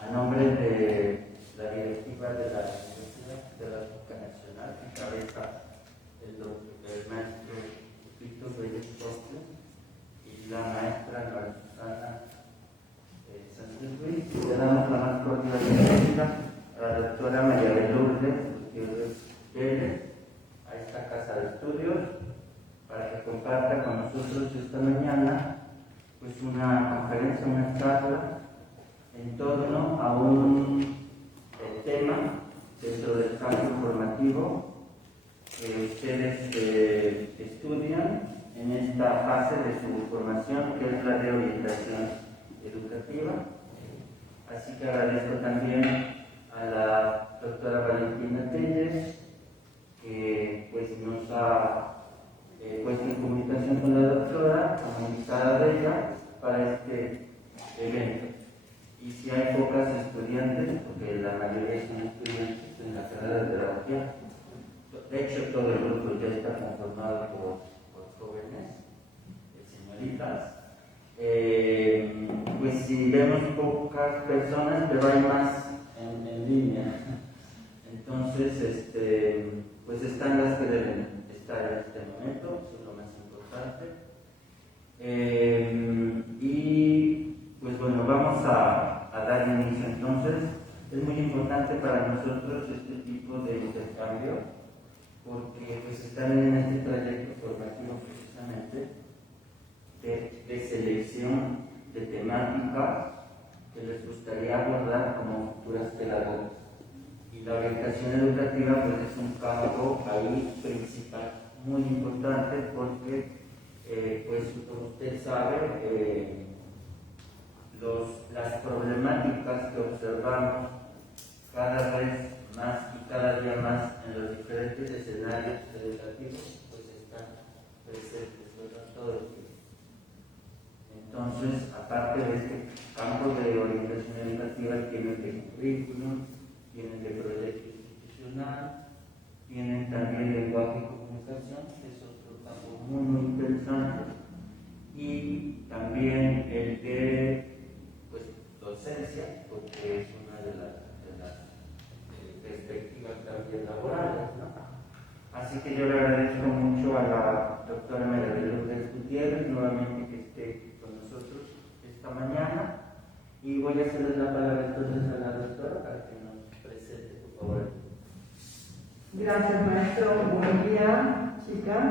A nombre de la directiva de la Universidad Pedagógica Nacional, que encabeza el maestro Víctor Reyes Costes y la maestra María Susana Sánchez Ruiz, le damos la más cordial bienvenida a la doctora María de Lourdes Gutiérrez Pérez a esta casa de estudios para que comparta con nosotros esta mañana pues una conferencia, una charla en torno a un tema dentro del campo formativo que ustedes estudian en esta fase de su formación, que es la de orientación educativa. Así que agradezco también a la doctora Valentina Telles, que pues nos ha puesto en comunicación con la doctora, como invitada de ella, para este evento. Y si hay pocas estudiantes, porque la mayoría son estudiantes en la carrera de pedagogía, de hecho todo el grupo ya está conformado por jóvenes, señoritas, pues si vemos pocas personas, pero hay más en línea. Entonces, pues están las que deben estar en este momento, eso es lo más importante. Y pues bueno, vamos a dar inicio entonces. Es muy importante para nosotros este tipo de intercambio porque pues están en este trayecto formativo precisamente de selección de temáticas que les gustaría abordar como futuras pedagogas. Y la orientación educativa pues es un campo ahí principal muy importante porque pues como usted sabe, las problemáticas que observamos cada vez más y cada día más en los diferentes escenarios educativos pues están presentes todo el tiempo. Entonces, aparte de este campo de orientación educativa, tienen de currículum, tienen de proyecto institucional, tienen también lenguaje y comunicación, que es otro campo muy interesante, y también el de pues, docencia, porque es una de las perspectivas también laborales, ¿no? Así que yo le agradezco mucho a la doctora María de Lourdes Gutiérrez nuevamente que esté con nosotros esta mañana, y voy a hacerle la palabra entonces a la doctora para que nos presente, por favor. Gracias, maestro. Buen día, chicas.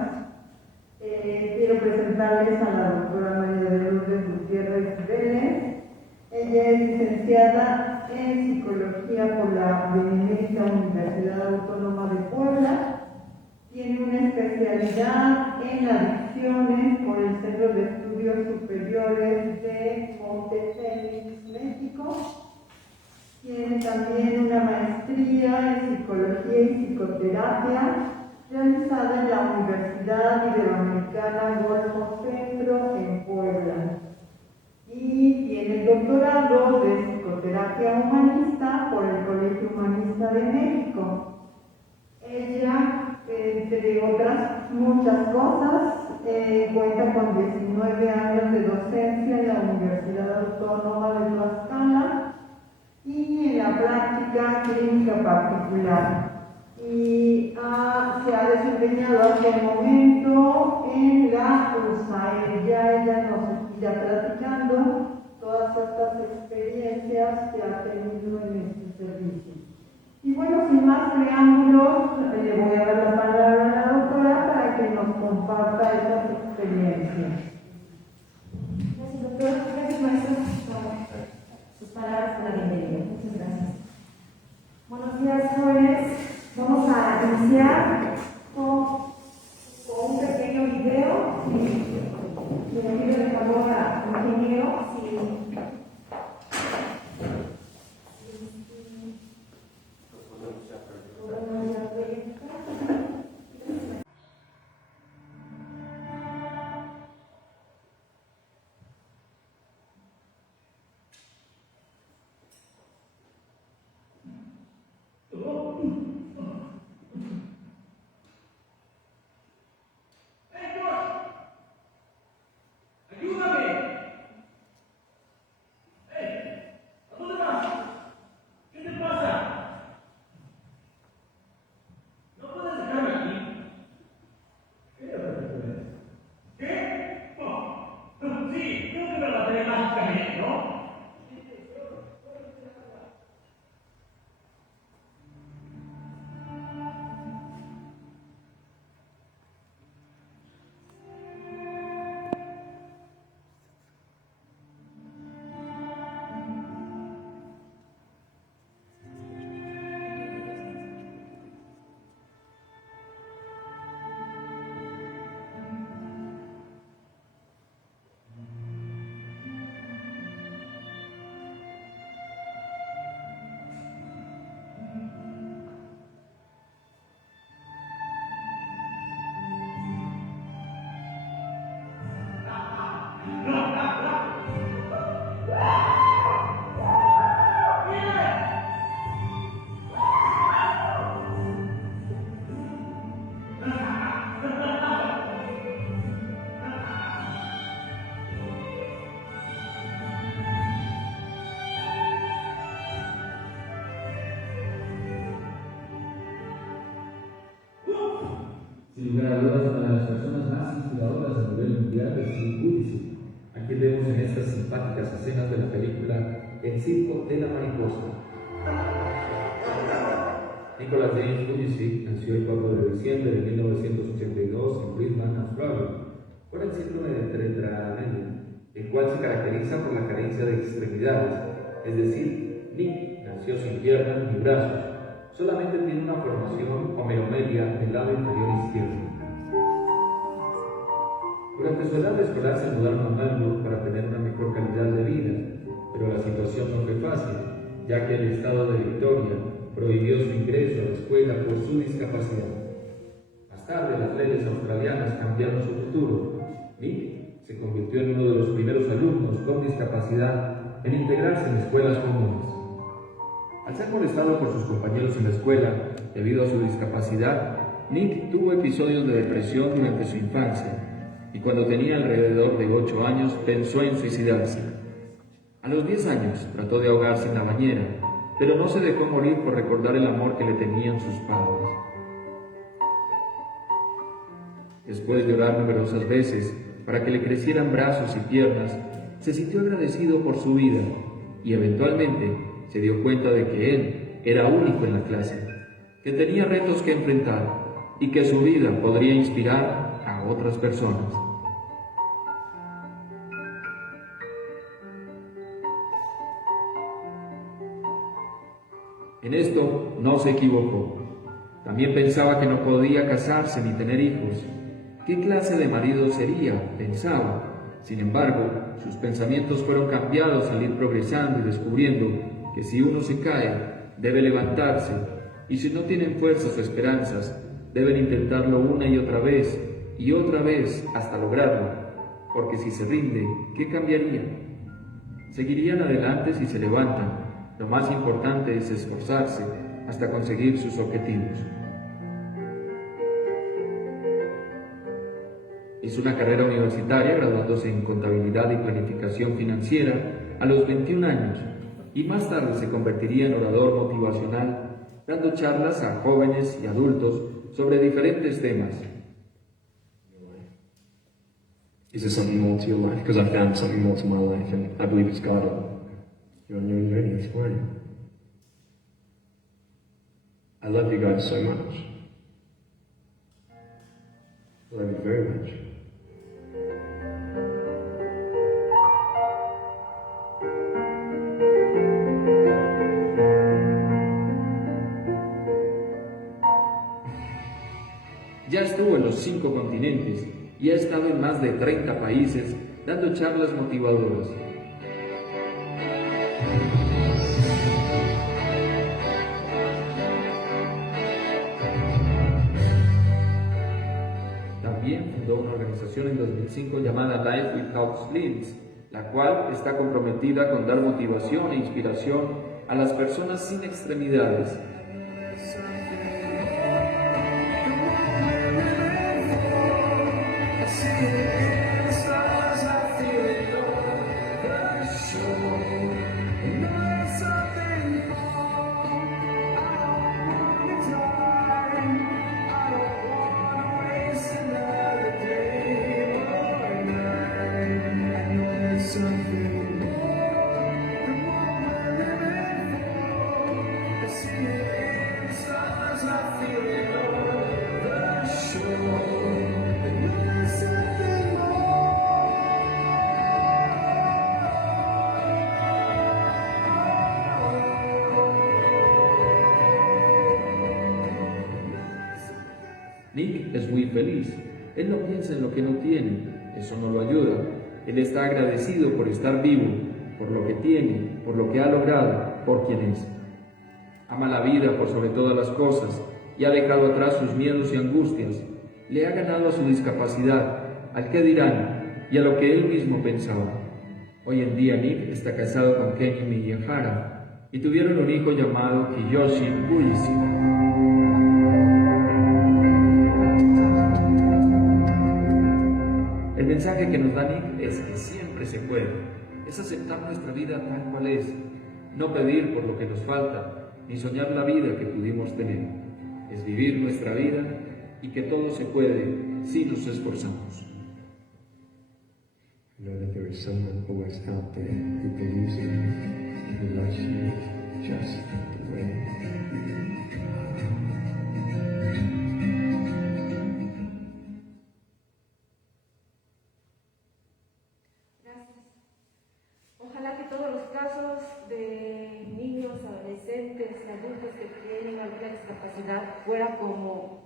Quiero presentarles a la doctora María de Lourdes Gutiérrez Vélez. Ella es licenciada en Psicología por la Benemérita Universidad Autónoma de Puebla. Tiene una especialidad en adicciones por el Centro de Estudios Superiores de Montefélix, México. Tiene también una maestría en Psicología y Psicoterapia realizada en la Universidad Iberoamericana Golfo Centro en Puebla. Y tiene el doctorado de Psicoterapia Humanista por el Colegio Humanista de México. Ella, entre otras muchas cosas, cuenta con 19 años de docencia en la Universidad Autónoma de Tlaxcala y en la práctica clínica particular. Y se ha desempeñado hasta el momento en la USAID. Ya ella nos irá platicando todas estas experiencias que ha tenido en este servicio. Y bueno, sin más preámbulos, le voy a dar la palabra a la doctora para que nos comparta esas experiencias. Gracias, doctor. Gracias, maestro. Sus palabras para la bienvenida. Muchas gracias. Buenos días, jóvenes. Vamos a iniciar con un pequeño video. Le pido de favor al ingeniero si familiar de Steve Buscemi, a quien vemos en estas simpáticas escenas de la película El circo de la mariposa. Nicholas James Buscemi nació el 4 de diciembre de 1982 en Brisbane, Florida, por el síndrome de tetraanemia, el cual se caracteriza por la carencia de extremidades, es decir, Nick nació sin piernas ni brazos, solamente tiene una formación homeromelia del lado inferior izquierdo. Durante su edad escolar se mudaron a Melbourne para tener una mejor calidad de vida, pero la situación no fue fácil, ya que el estado de Victoria prohibió su ingreso a la escuela por su discapacidad. Más tarde, las leyes australianas cambiaron su futuro. Nick se convirtió en uno de los primeros alumnos con discapacidad en integrarse en escuelas comunes. Al ser molestado por sus compañeros en la escuela debido a su discapacidad, Nick tuvo episodios de depresión durante su infancia y cuando tenía alrededor de 8 años pensó en suicidarse. A los 10 años trató de ahogarse en la bañera, pero no se dejó morir por recordar el amor que le tenían sus padres. Después de orar numerosas veces para que le crecieran brazos y piernas, se sintió agradecido por su vida y eventualmente se dio cuenta de que él era único en la clase, que tenía retos que enfrentar y que su vida podría inspirar a otras personas. En esto no se equivocó. También pensaba que no podía casarse ni tener hijos. ¿Qué clase de marido sería?, pensaba. Sin embargo, sus pensamientos fueron cambiados al ir progresando y descubriendo que si uno se cae, debe levantarse, y si no tienen fuerzas o esperanzas, deben intentarlo una y otra vez hasta lograrlo, porque si se rinde, ¿qué cambiaría? Seguirían adelante si se levantan. Lo más importante es esforzarse hasta conseguir sus objetivos. Hizo una carrera universitaria graduándose en Contabilidad y Planificación Financiera a los 21 años y más tarde se convertiría en orador motivacional, dando charlas a jóvenes y adultos sobre diferentes temas. Is there something more to your life? Because I found something more to my life, and I believe it's God. You're on your own journey, that's fine. I love you guys so much. I love you very much. Ya estuvo en los 5 continentes y ha estado en más de 30 países dando charlas motivadoras. También fundó una organización en 2005 llamada Life Without Limbs, la cual está comprometida con dar motivación e inspiración a las personas sin extremidades. Nick es muy feliz. Él no piensa en lo que no tiene. Eso no lo ayuda. Él está agradecido por estar vivo, por lo que tiene, por lo que ha logrado, por quien es. Ama la vida por sobre todas las cosas y ha dejado atrás sus miedos y angustias. Le ha ganado a su discapacidad, al qué dirán y a lo que él mismo pensaba. Hoy en día Nick está casado con Kenny Miyahara y tuvieron un hijo llamado Kiyoshi Buscemi. El mensaje que nos da Nick es que siempre se puede. Es aceptar nuestra vida tal cual es, no pedir por lo que nos falta, ni soñar la vida que pudimos tener. Es vivir nuestra vida y que todo se puede si nos esforzamos. I know that there is someone always out there who believes in you, who loves you just the way you are. Gracias. Ojalá que todos los casos de niños, adolescentes y adultos que tienen alguna discapacidad fuera como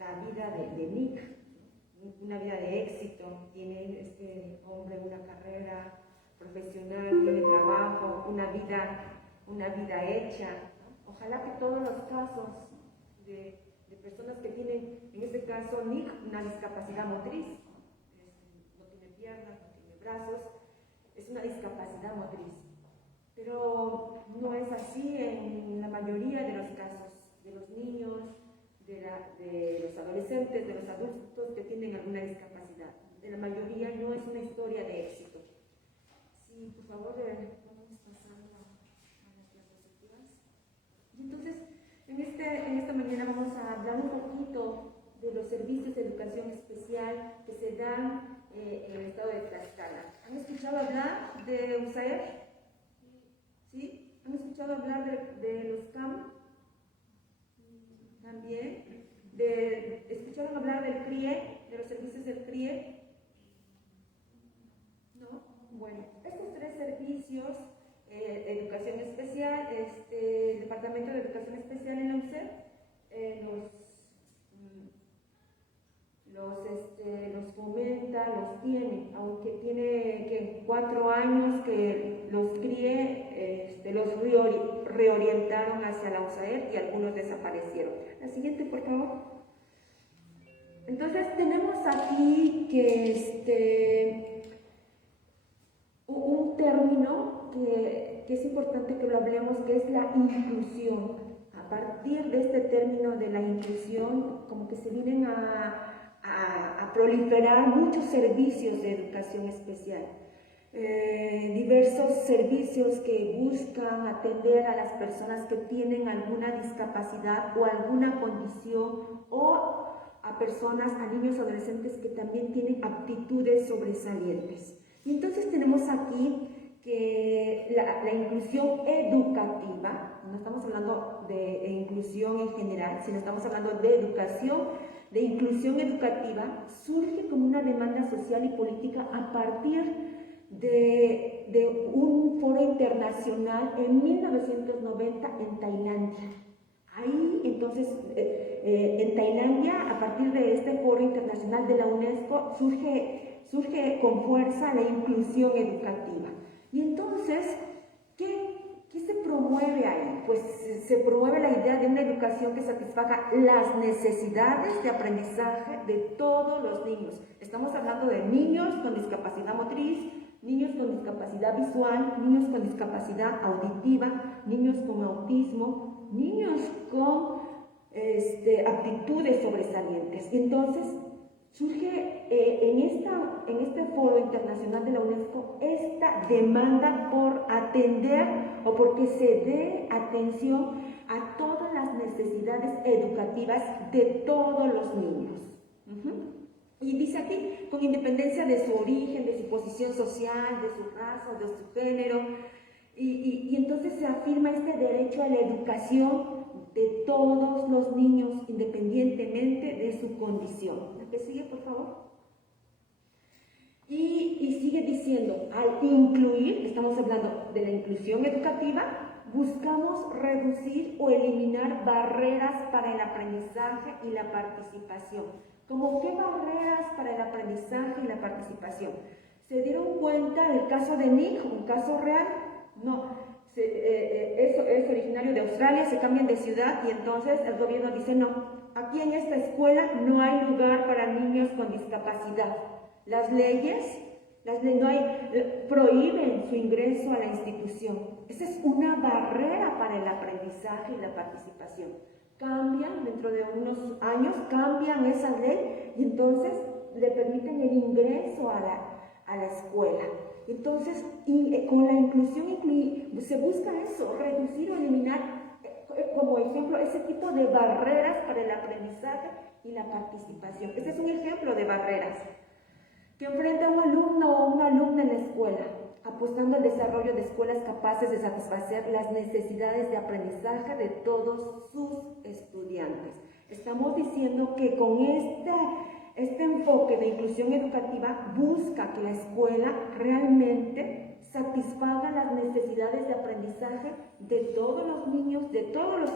la vida de Nick, una vida de éxito. Tiene este hombre una carrera profesional, tiene trabajo, una vida hecha. Ojalá que todos los casos de personas que tienen, en este caso Nick, una discapacidad motriz, no tiene piernas, no tiene brazos, es una discapacidad motriz. Pero no es así en la mayoría de los casos de los niños, de los adolescentes, de los adultos que tienen alguna discapacidad. De la mayoría no es una historia de éxito. Sí, por favor, vamos pasando a las diapositivas. Y entonces, en esta mañana vamos a hablar un poquito de los servicios de educación especial que se dan en el estado de Tlaxcala. ¿Han escuchado hablar de USAER? ¿Sí? ¿Han escuchado hablar de los CAM? También. ¿Escucharon hablar del CRIE, de los servicios del CRIE? ¿No? Bueno, estos tres servicios, educación especial, el Departamento de Educación Especial en la UCED, los fomenta, los tiene, aunque tiene que 4 años que los CRIE, los reorientaron hacia la USAER y algunos desaparecieron. La siguiente, por favor. Entonces tenemos aquí que un término que es importante que lo hablemos, que es la inclusión. A partir de este término de la inclusión, como que se vienen a proliferar muchos servicios de educación especial. Diversos servicios que buscan atender a las personas que tienen alguna discapacidad o alguna condición, o a personas, a niños adolescentes que también tienen aptitudes sobresalientes. Y entonces tenemos aquí que la inclusión educativa, no estamos hablando de inclusión en general, sino estamos hablando de educación, de inclusión educativa, surge como una demanda social y política a partir de un foro internacional en 1990 en Tailandia. Ahí entonces, en Tailandia, a partir de este foro internacional de la UNESCO, surge con fuerza la inclusión educativa. Y entonces, ¿qué se promueve ahí? Pues se promueve la idea de una educación que satisfaga las necesidades de aprendizaje de todos los niños. Estamos hablando de niños con discapacidad motriz, niños con discapacidad visual, niños con discapacidad auditiva, niños con autismo, niños con aptitudes sobresalientes. Y entonces surge en este foro internacional de la UNESCO esta demanda por atender o porque se dé atención a todas las necesidades educativas de todos los niños. Y dice aquí, con independencia de su origen, de su posición social, de su raza, de su género, y entonces se afirma este derecho a la educación de todos los niños, independientemente de su condición. La que sigue, por favor. Y sigue diciendo, al incluir, estamos hablando de la inclusión educativa, buscamos reducir o eliminar barreras para el aprendizaje y la participación. ¿Cómo qué barreras para el aprendizaje y la participación? ¿Se dieron cuenta del caso de Nick, un caso real? No, es originario de Australia, se cambian de ciudad y entonces el gobierno dice no, aquí en esta escuela no hay lugar para niños con discapacidad. Las leyes prohíben su ingreso a la institución. Esa es una barrera para el aprendizaje y la participación. Cambian, dentro de unos años, cambian esa ley y entonces le permiten el ingreso a la escuela. Entonces, con la inclusión se busca eso, reducir o eliminar, como ejemplo, ese tipo de barreras para el aprendizaje y la participación. Este es un ejemplo de barreras. que enfrenta a un alumno o una alumna en la escuela, apostando al desarrollo de escuelas capaces de satisfacer las necesidades de aprendizaje de todos sus estudiantes. Estamos diciendo que con este enfoque de inclusión educativa busca que la escuela realmente satisfaga las necesidades de aprendizaje de todos los niños, de todos los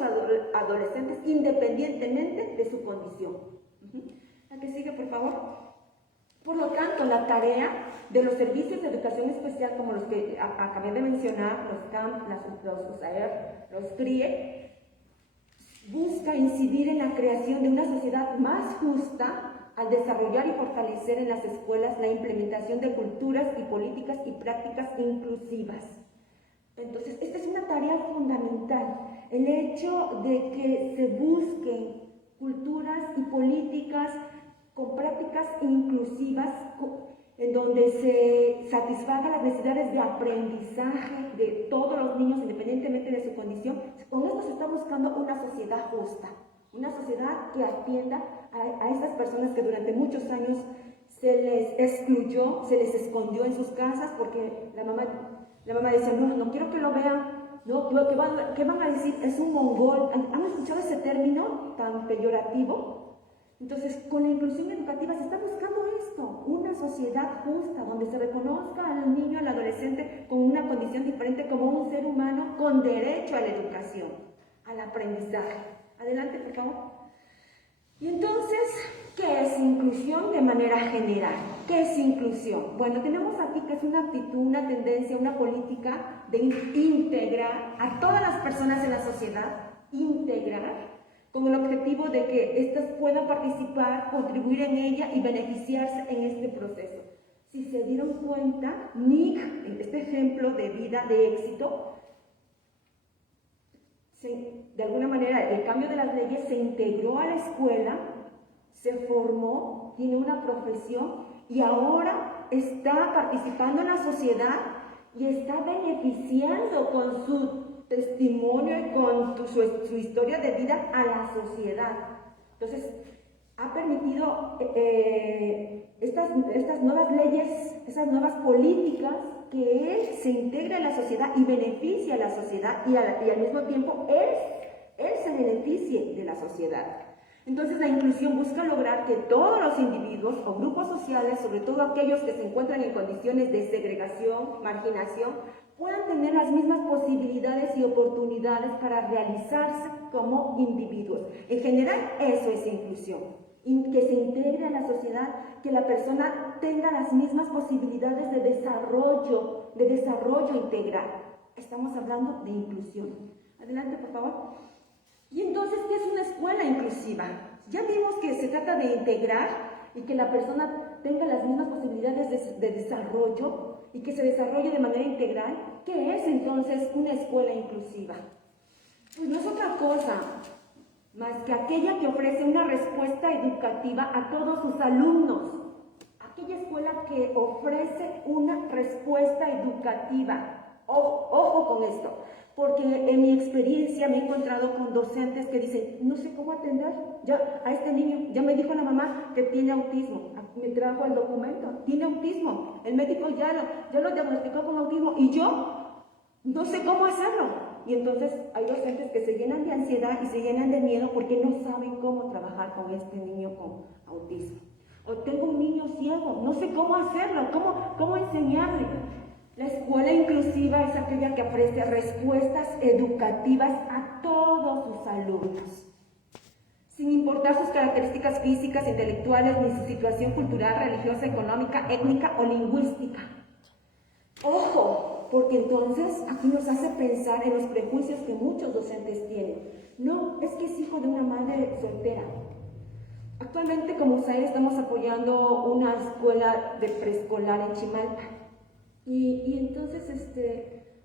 adolescentes, independientemente de su condición. La que sigue, por favor. Por lo tanto, la tarea de los servicios de educación especial, como los que acabé de mencionar, los CAMP, los USAER, los CRIE, busca incidir en la creación de una sociedad más justa al desarrollar y fortalecer en las escuelas la implementación de culturas y políticas y prácticas inclusivas. Entonces, esta es una tarea fundamental, el hecho de que se busquen culturas y políticas con prácticas inclusivas en donde se satisfagan las necesidades de aprendizaje de todos los niños independientemente de su condición. Con esto se está buscando una sociedad justa, una sociedad que atienda a estas personas que durante muchos años se les excluyó, se les escondió en sus casas porque la mamá decía, no quiero que lo vean, no, ¿qué van a decir? Es un mongol. ¿Han escuchado ese término tan peyorativo? Entonces, con la inclusión educativa se está buscando esto, una sociedad justa, donde se reconozca al niño, al adolescente con una condición diferente como un ser humano con derecho a la educación, al aprendizaje. Adelante, por favor. Y entonces, ¿qué es inclusión de manera general? ¿Qué es inclusión? Bueno, tenemos aquí que es una actitud, una tendencia, una política de integrar a todas las personas en la sociedad, integrar, con el objetivo de que éstas puedan participar, contribuir en ella y beneficiarse en este proceso. Si se dieron cuenta, Nick, en este ejemplo de vida, de éxito, de alguna manera el cambio de las leyes se integró a la escuela, se formó, tiene una profesión y ahora está participando en la sociedad y está beneficiando con su testimonio y con su historia de vida a la sociedad. Entonces, ha permitido estas nuevas leyes, esas nuevas políticas, que él se integre a la sociedad y beneficie a la sociedad y al mismo tiempo él se beneficie de la sociedad. Entonces, la inclusión busca lograr que todos los individuos o grupos sociales, sobre todo aquellos que se encuentran en condiciones de segregación, marginación, puedan tener las mismas posibilidades y oportunidades para realizarse como individuos. En general, eso es inclusión, que se integre a la sociedad, que la persona tenga las mismas posibilidades de desarrollo integral. Estamos hablando de inclusión. Adelante, por favor. Y entonces, ¿qué es una escuela inclusiva? Ya vimos que se trata de integrar y que la persona tenga las mismas posibilidades de desarrollo y que se desarrolle de manera integral. ¿Qué es entonces una escuela inclusiva? Pues no es otra cosa más que aquella que ofrece una respuesta educativa a todos sus alumnos. Aquella escuela que ofrece una respuesta educativa. Ojo con esto, porque en mi experiencia me he encontrado con docentes que dicen, no sé cómo atender ya a este niño, ya me dijo la mamá que tiene autismo, me trajo el documento, tiene autismo, el médico ya lo diagnosticó con autismo y yo no sé cómo hacerlo. Y entonces hay docentes que se llenan de ansiedad y se llenan de miedo porque no saben cómo trabajar con este niño con autismo. O tengo un niño ciego, no sé cómo hacerlo, cómo enseñarle. La escuela inclusiva es aquella que ofrece respuestas educativas a todos sus alumnos, sin importar sus características físicas, intelectuales, ni su situación cultural, religiosa, económica, étnica o lingüística. Ojo, porque entonces aquí nos hace pensar en los prejuicios que muchos docentes tienen. No, es que es hijo de una madre soltera. Actualmente como USAER estamos apoyando una escuela de preescolar en Chimalpa. Y entonces,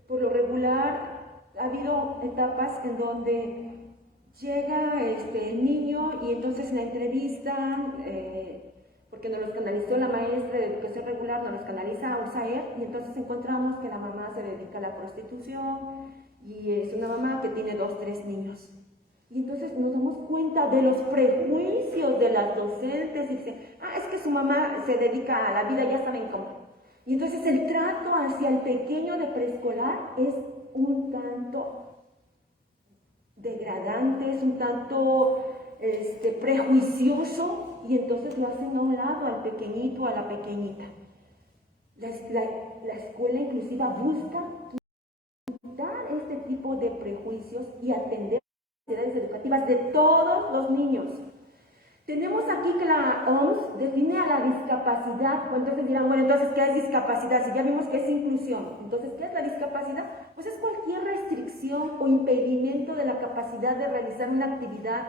por lo regular, ha habido etapas en donde llega el niño y entonces la entrevistan, porque nos los canalizó la maestra de educación regular, nos los canaliza a USAER, y entonces encontramos que la mamá se dedica a la prostitución y es una mamá que tiene 2, 3 niños. Y entonces nos damos cuenta de los prejuicios de las docentes y dicen, es que su mamá se dedica a la vida, ya saben cómo. Y entonces el trato hacia el pequeño de preescolar es un tanto degradante, es un tanto prejuicioso, y entonces lo hacen a un lado al pequeñito, a la pequeñita. La escuela inclusiva busca quitar este tipo de prejuicios y atender las necesidades educativas de todos los niños. Tenemos aquí que la OMS define a la discapacidad. Entonces dirán, bueno, entonces, ¿qué es discapacidad? Si ya vimos que es inclusión. Entonces, ¿qué es la discapacidad? Pues es cualquier restricción o impedimento de la capacidad de realizar una actividad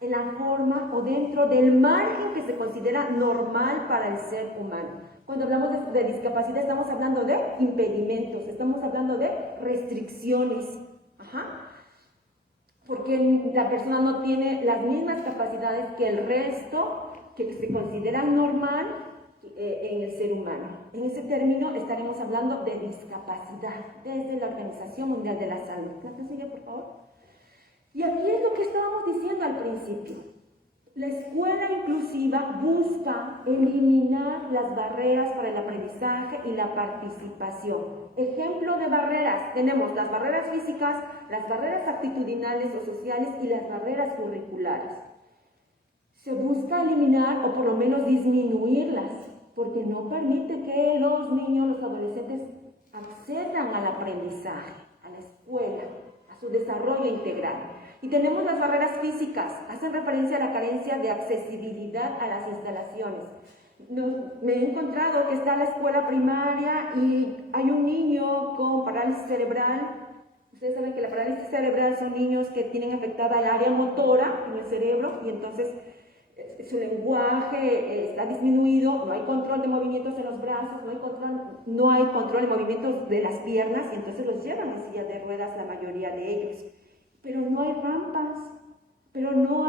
en la forma o dentro del margen que se considera normal para el ser humano. Cuando hablamos de discapacidad estamos hablando de impedimentos, estamos hablando de restricciones. Porque la persona no tiene las mismas capacidades que el resto que se consideran normal en el ser humano. En ese término estaremos hablando de discapacidad desde la Organización Mundial de la Salud. ¿Me sigue, por favor? Y aquí es lo que estábamos diciendo al principio. La escuela inclusiva busca eliminar las barreras para el aprendizaje y la participación. Ejemplo de barreras, tenemos las barreras físicas, las barreras actitudinales o sociales y las barreras curriculares. Se busca eliminar o por lo menos disminuirlas, porque no permite que los niños, los adolescentes accedan al aprendizaje, a la escuela, a su desarrollo integral. Y tenemos las barreras físicas, hacen referencia a la carencia de accesibilidad a las instalaciones. Me he encontrado que está en la escuela primaria y hay un niño con parálisis cerebral. Ustedes saben que la parálisis cerebral son niños que tienen afectada el área motora en el cerebro y entonces su lenguaje está disminuido, no hay control de movimientos en los brazos, no hay control de movimientos de las piernas y entonces los llevan en silla de ruedas la mayoría de ellos. Pero no hay rampas, pero no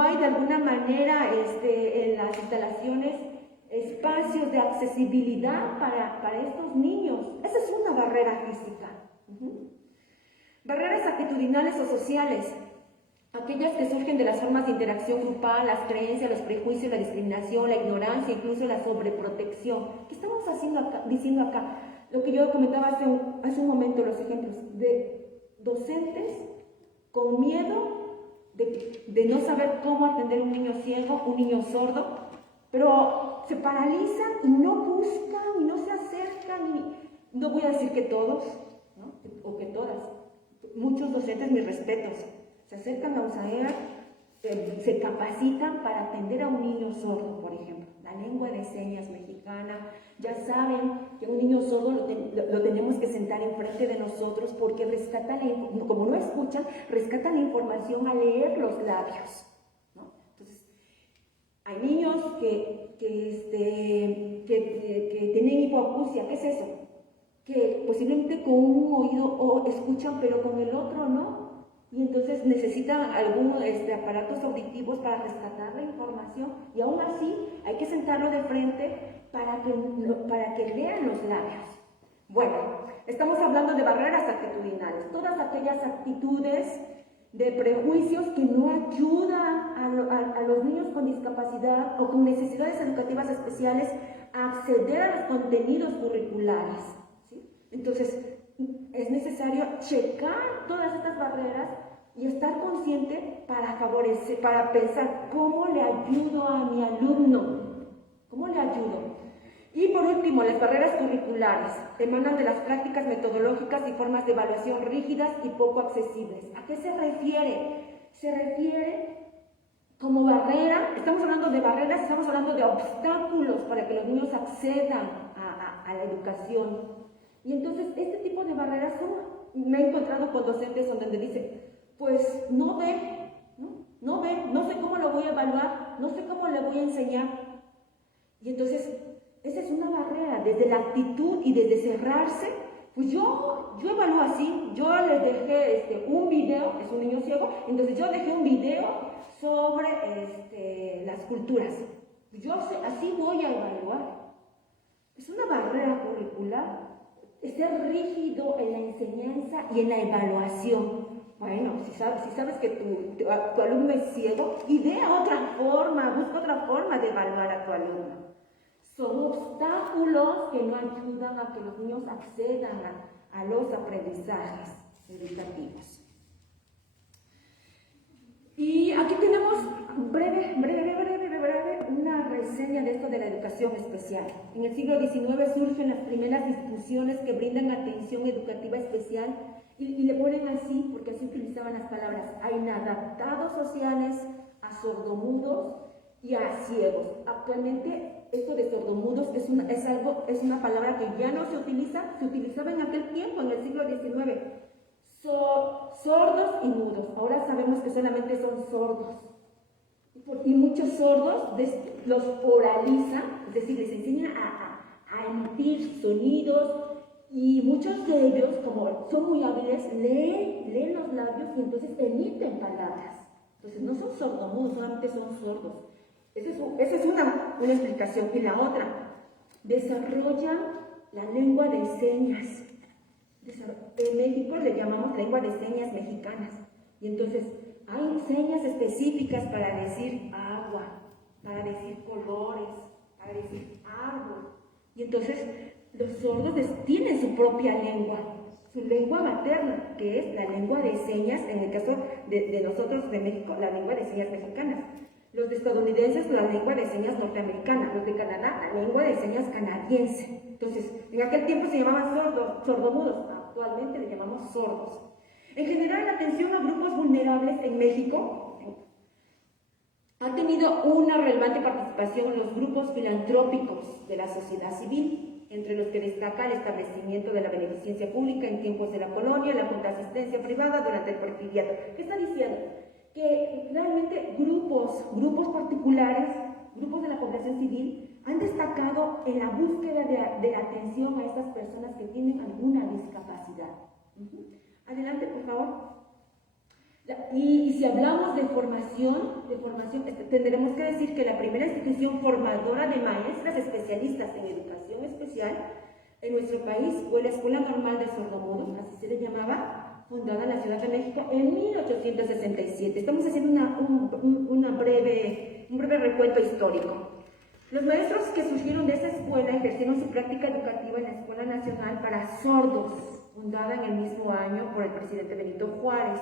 hay de alguna manera en las instalaciones espacios de accesibilidad para estos niños. Esa es una barrera física. Barreras actitudinales o sociales, aquellas que surgen de las formas de interacción grupal, las creencias, los prejuicios, la discriminación, la ignorancia, incluso la sobreprotección. ¿Qué estamos diciendo acá? Lo que yo comentaba hace un momento, los ejemplos de docentes con miedo de no saber cómo atender a un niño ciego, un niño sordo, pero se paralizan y no buscan y no se acercan, no voy a decir que todos, ¿no? O que todas, muchos docentes, mis respetos, se acercan a USAER, se capacitan para atender a un niño sordo, por ejemplo. La lengua de señas mexicana, ya saben que un niño sordo lo tenemos que sentar enfrente de nosotros porque como no escuchan, rescatan la información a leer los labios, ¿no? Entonces, hay niños que tienen hipoacusia. ¿Qué es eso? Que posiblemente con un oído escuchan, pero con el otro no. Y entonces necesitan algunos aparatos auditivos para rescatar la información y aún así hay que sentarlo de frente para que lean los labios. Bueno, estamos hablando de barreras actitudinales, todas aquellas actitudes de prejuicios que no ayudan a los niños con discapacidad o con necesidades educativas especiales a acceder a los contenidos curriculares, ¿sí? Entonces, es necesario checar todas estas barreras y estar consciente para pensar cómo le ayudo a mi alumno, cómo le ayudo. Y por último, las barreras curriculares emanan de las prácticas metodológicas y formas de evaluación rígidas y poco accesibles. ¿A qué se refiere? Se refiere como barrera, estamos hablando de barreras, estamos hablando de obstáculos para que los niños accedan a la educación. Y entonces, este tipo de barreras me he encontrado con docentes donde dicen, pues no ve, no sé cómo lo voy a evaluar, no sé cómo le voy a enseñar. Y entonces, esa es una barrera, desde la actitud y desde cerrarse, pues yo evalúo así, yo les dejé un video, es un niño ciego, entonces yo dejé un video sobre las culturas. Yo así voy a evaluar. Es una barrera curricular. Es ser rígido en la enseñanza y en la evaluación. Bueno, si sabes que tu alumno es ciego, idea otra forma, busca otra forma de evaluar a tu alumno. Son obstáculos que no ayudan a que los niños accedan a los aprendizajes educativos. Y aquí tenemos breve, una reseña de esto de la educación especial. En el siglo XIX surgen las primeras instituciones que brindan atención educativa especial y le ponen así, porque así utilizaban las palabras, a inadaptados sociales, a sordomudos y a ciegos. Actualmente esto de sordomudos es una palabra que ya no se utiliza, se utilizaba en aquel tiempo, en el siglo XIX. Sordos y mudos. Ahora sabemos que solamente son sordos. Y muchos sordos los oralizan, es decir, les enseñan a emitir sonidos, y muchos de ellos, como son muy hábiles, leen los labios y entonces emiten palabras. Entonces no son sordomudos, solamente son sordos. Esa es una explicación. Y la otra, desarrollan la lengua de señas. En México le llamamos lengua de señas mexicanas. Y entonces hay señas específicas para decir agua, para decir colores, para decir árbol. Y entonces los sordos tienen su propia lengua, su lengua materna, que es la lengua de señas, en el caso de nosotros de México, la lengua de señas mexicanas. Los estadounidenses, la lengua de señas norteamericana. Los de Canadá, la lengua de señas canadiense. Entonces, en aquel tiempo se llamaban sordomudos, actualmente le llamamos sordos. En general, la atención a grupos vulnerables en México ha tenido una relevante participación en los grupos filantrópicos de la sociedad civil, entre los que destaca el establecimiento de la beneficencia pública en tiempos de la colonia, la junta de asistencia privada durante el porfiriato. ¿Qué está diciendo? Que realmente grupos particulares, grupos de la población civil, han destacado en la búsqueda de atención a estas personas que tienen alguna discapacidad. Adelante, por favor. Y si hablamos de formación, tendremos que decir que la primera institución formadora de maestras especialistas en educación especial en nuestro país fue la Escuela Normal de Sordomudos, así se le llamaba, fundada en la Ciudad de México en 1867. Estamos haciendo un breve recuento histórico. Los maestros que surgieron de esa escuela ejercieron su práctica educativa en la Escuela Nacional para Sordos, fundada en el mismo año por el presidente Benito Juárez.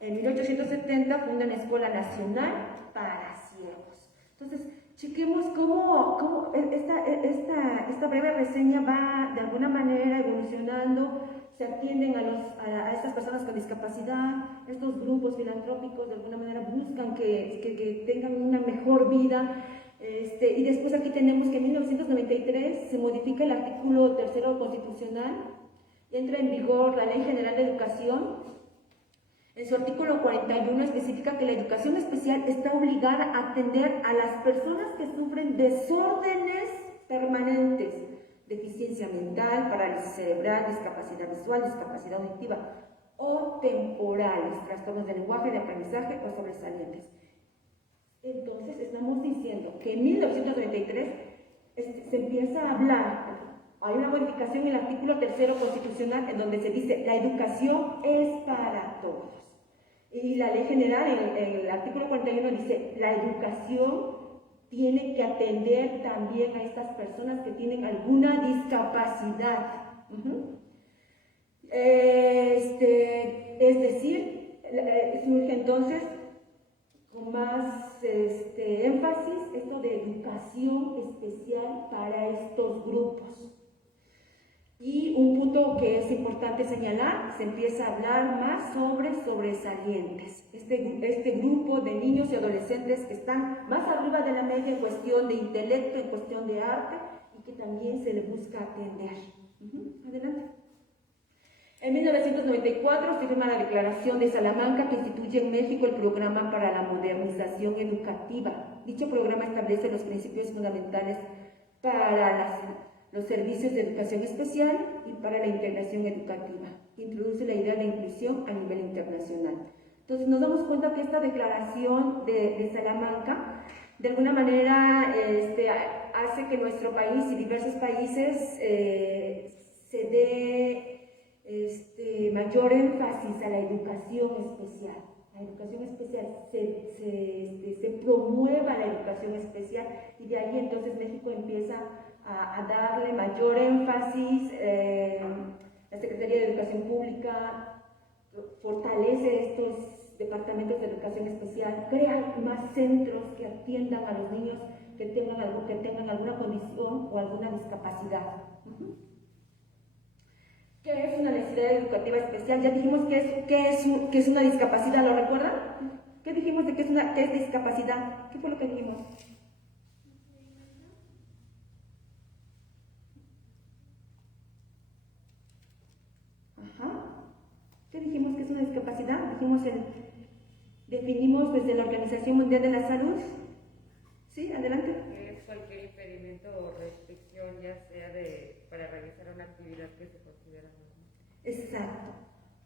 En 1870 funda la Escuela Nacional para Ciegos. Entonces, chequemos cómo esta breve reseña va de alguna manera evolucionando. Se atienden a estas personas con discapacidad, estos grupos filantrópicos de alguna manera buscan que tengan una mejor vida. Y después aquí tenemos que en 1993 se modifica el artículo 3º constitucional y entra en vigor la Ley General de Educación. En su artículo 41 especifica que la educación especial está obligada a atender a las personas que sufren desórdenes permanentes, deficiencia mental, parálisis cerebral, discapacidad visual, discapacidad auditiva o temporales, trastornos de lenguaje, de aprendizaje o sobresalientes. Entonces estamos diciendo que en 1993 se empieza a hablar, hay una modificación en el artículo 3º constitucional en donde se dice la educación es para todos. Y la ley general en el artículo 41 dice la educación tiene que atender también a estas personas que tienen alguna discapacidad. Es decir, surge entonces con más énfasis esto de educación especial para estos grupos. Y un punto que es importante señalar, se empieza a hablar más sobre sobresalientes. Este grupo de niños y adolescentes que están más arriba de la media en cuestión de intelecto, en cuestión de arte, y que también se les busca atender. Adelante. En 1994 se firma la Declaración de Salamanca que instituye en México el Programa para la Modernización Educativa. Dicho programa establece los principios fundamentales para los servicios de educación especial y para la integración educativa. Introduce la idea de inclusión a nivel internacional. Entonces nos damos cuenta que esta declaración de Salamanca de alguna manera hace que nuestro país y diversos países se dé mayor énfasis a la educación especial. La educación especial, se promueva la educación especial, y de ahí entonces México empieza a darle mayor énfasis. La Secretaría de Educación Pública fortalece estos departamentos de educación especial, crea más centros que atiendan a los niños que tengan alguna condición o alguna discapacidad. ¿Qué es una necesidad educativa especial? Ya dijimos que es una discapacidad, ¿lo recuerdan? ¿Qué dijimos de que es discapacidad? ¿Qué fue lo que dijimos? Ajá. ¿Qué dijimos que es una discapacidad? Definimos desde la Organización Mundial de la Salud. ¿Sí? Adelante. Es cualquier impedimento o restricción, ya sea para realizar una actividad que se considera normal. Exacto.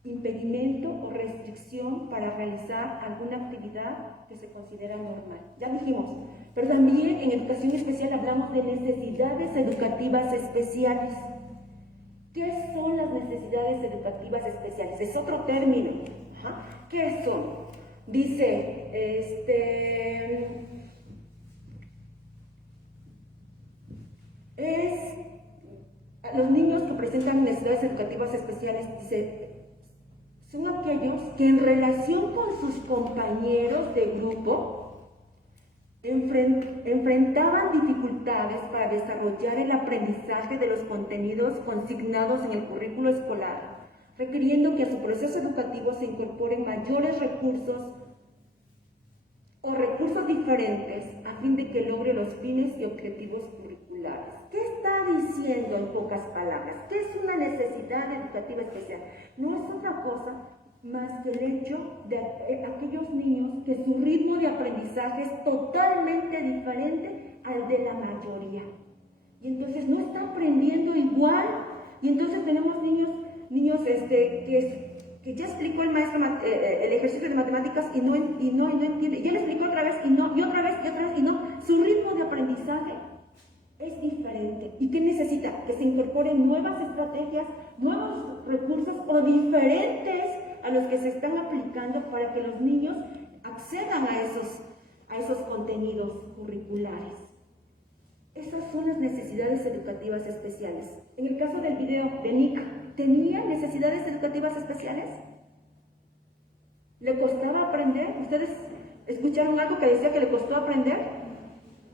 Impedimento o restricción para realizar alguna actividad que se considera normal. Ya dijimos. Pero también en educación especial hablamos de necesidades educativas especiales. ¿Qué son las necesidades educativas especiales? Es otro término. Ajá. ¿Qué son? Dice, los niños que presentan necesidades educativas especiales, dice, son aquellos que en relación con sus compañeros de grupo enfrentaban dificultades para desarrollar el aprendizaje de los contenidos consignados en el currículo escolar, requiriendo que a su proceso educativo se incorporen mayores recursos o recursos diferentes a fin de que logre los fines y objetivos curriculares. ¿Qué está diciendo en pocas palabras? ¿Qué es una necesidad educativa especial? No es otra cosa más que el hecho de aquellos niños que su ritmo de aprendizaje es totalmente diferente al de la mayoría. Y entonces no está aprendiendo igual, y entonces tenemos niños que ya explicó el maestro el ejercicio de matemáticas y no entiende, ya le explicó otra vez y otra vez y no. Su ritmo de aprendizaje es diferente. ¿Y qué necesita? Que se incorporen nuevas estrategias, nuevos recursos o diferentes a los que se están aplicando para que los niños accedan a esos contenidos curriculares. Esas son las necesidades educativas especiales. En el caso del video de Nick, ¿tenía necesidades educativas especiales? ¿Le costaba aprender? ¿Ustedes escucharon algo que decía que le costó aprender?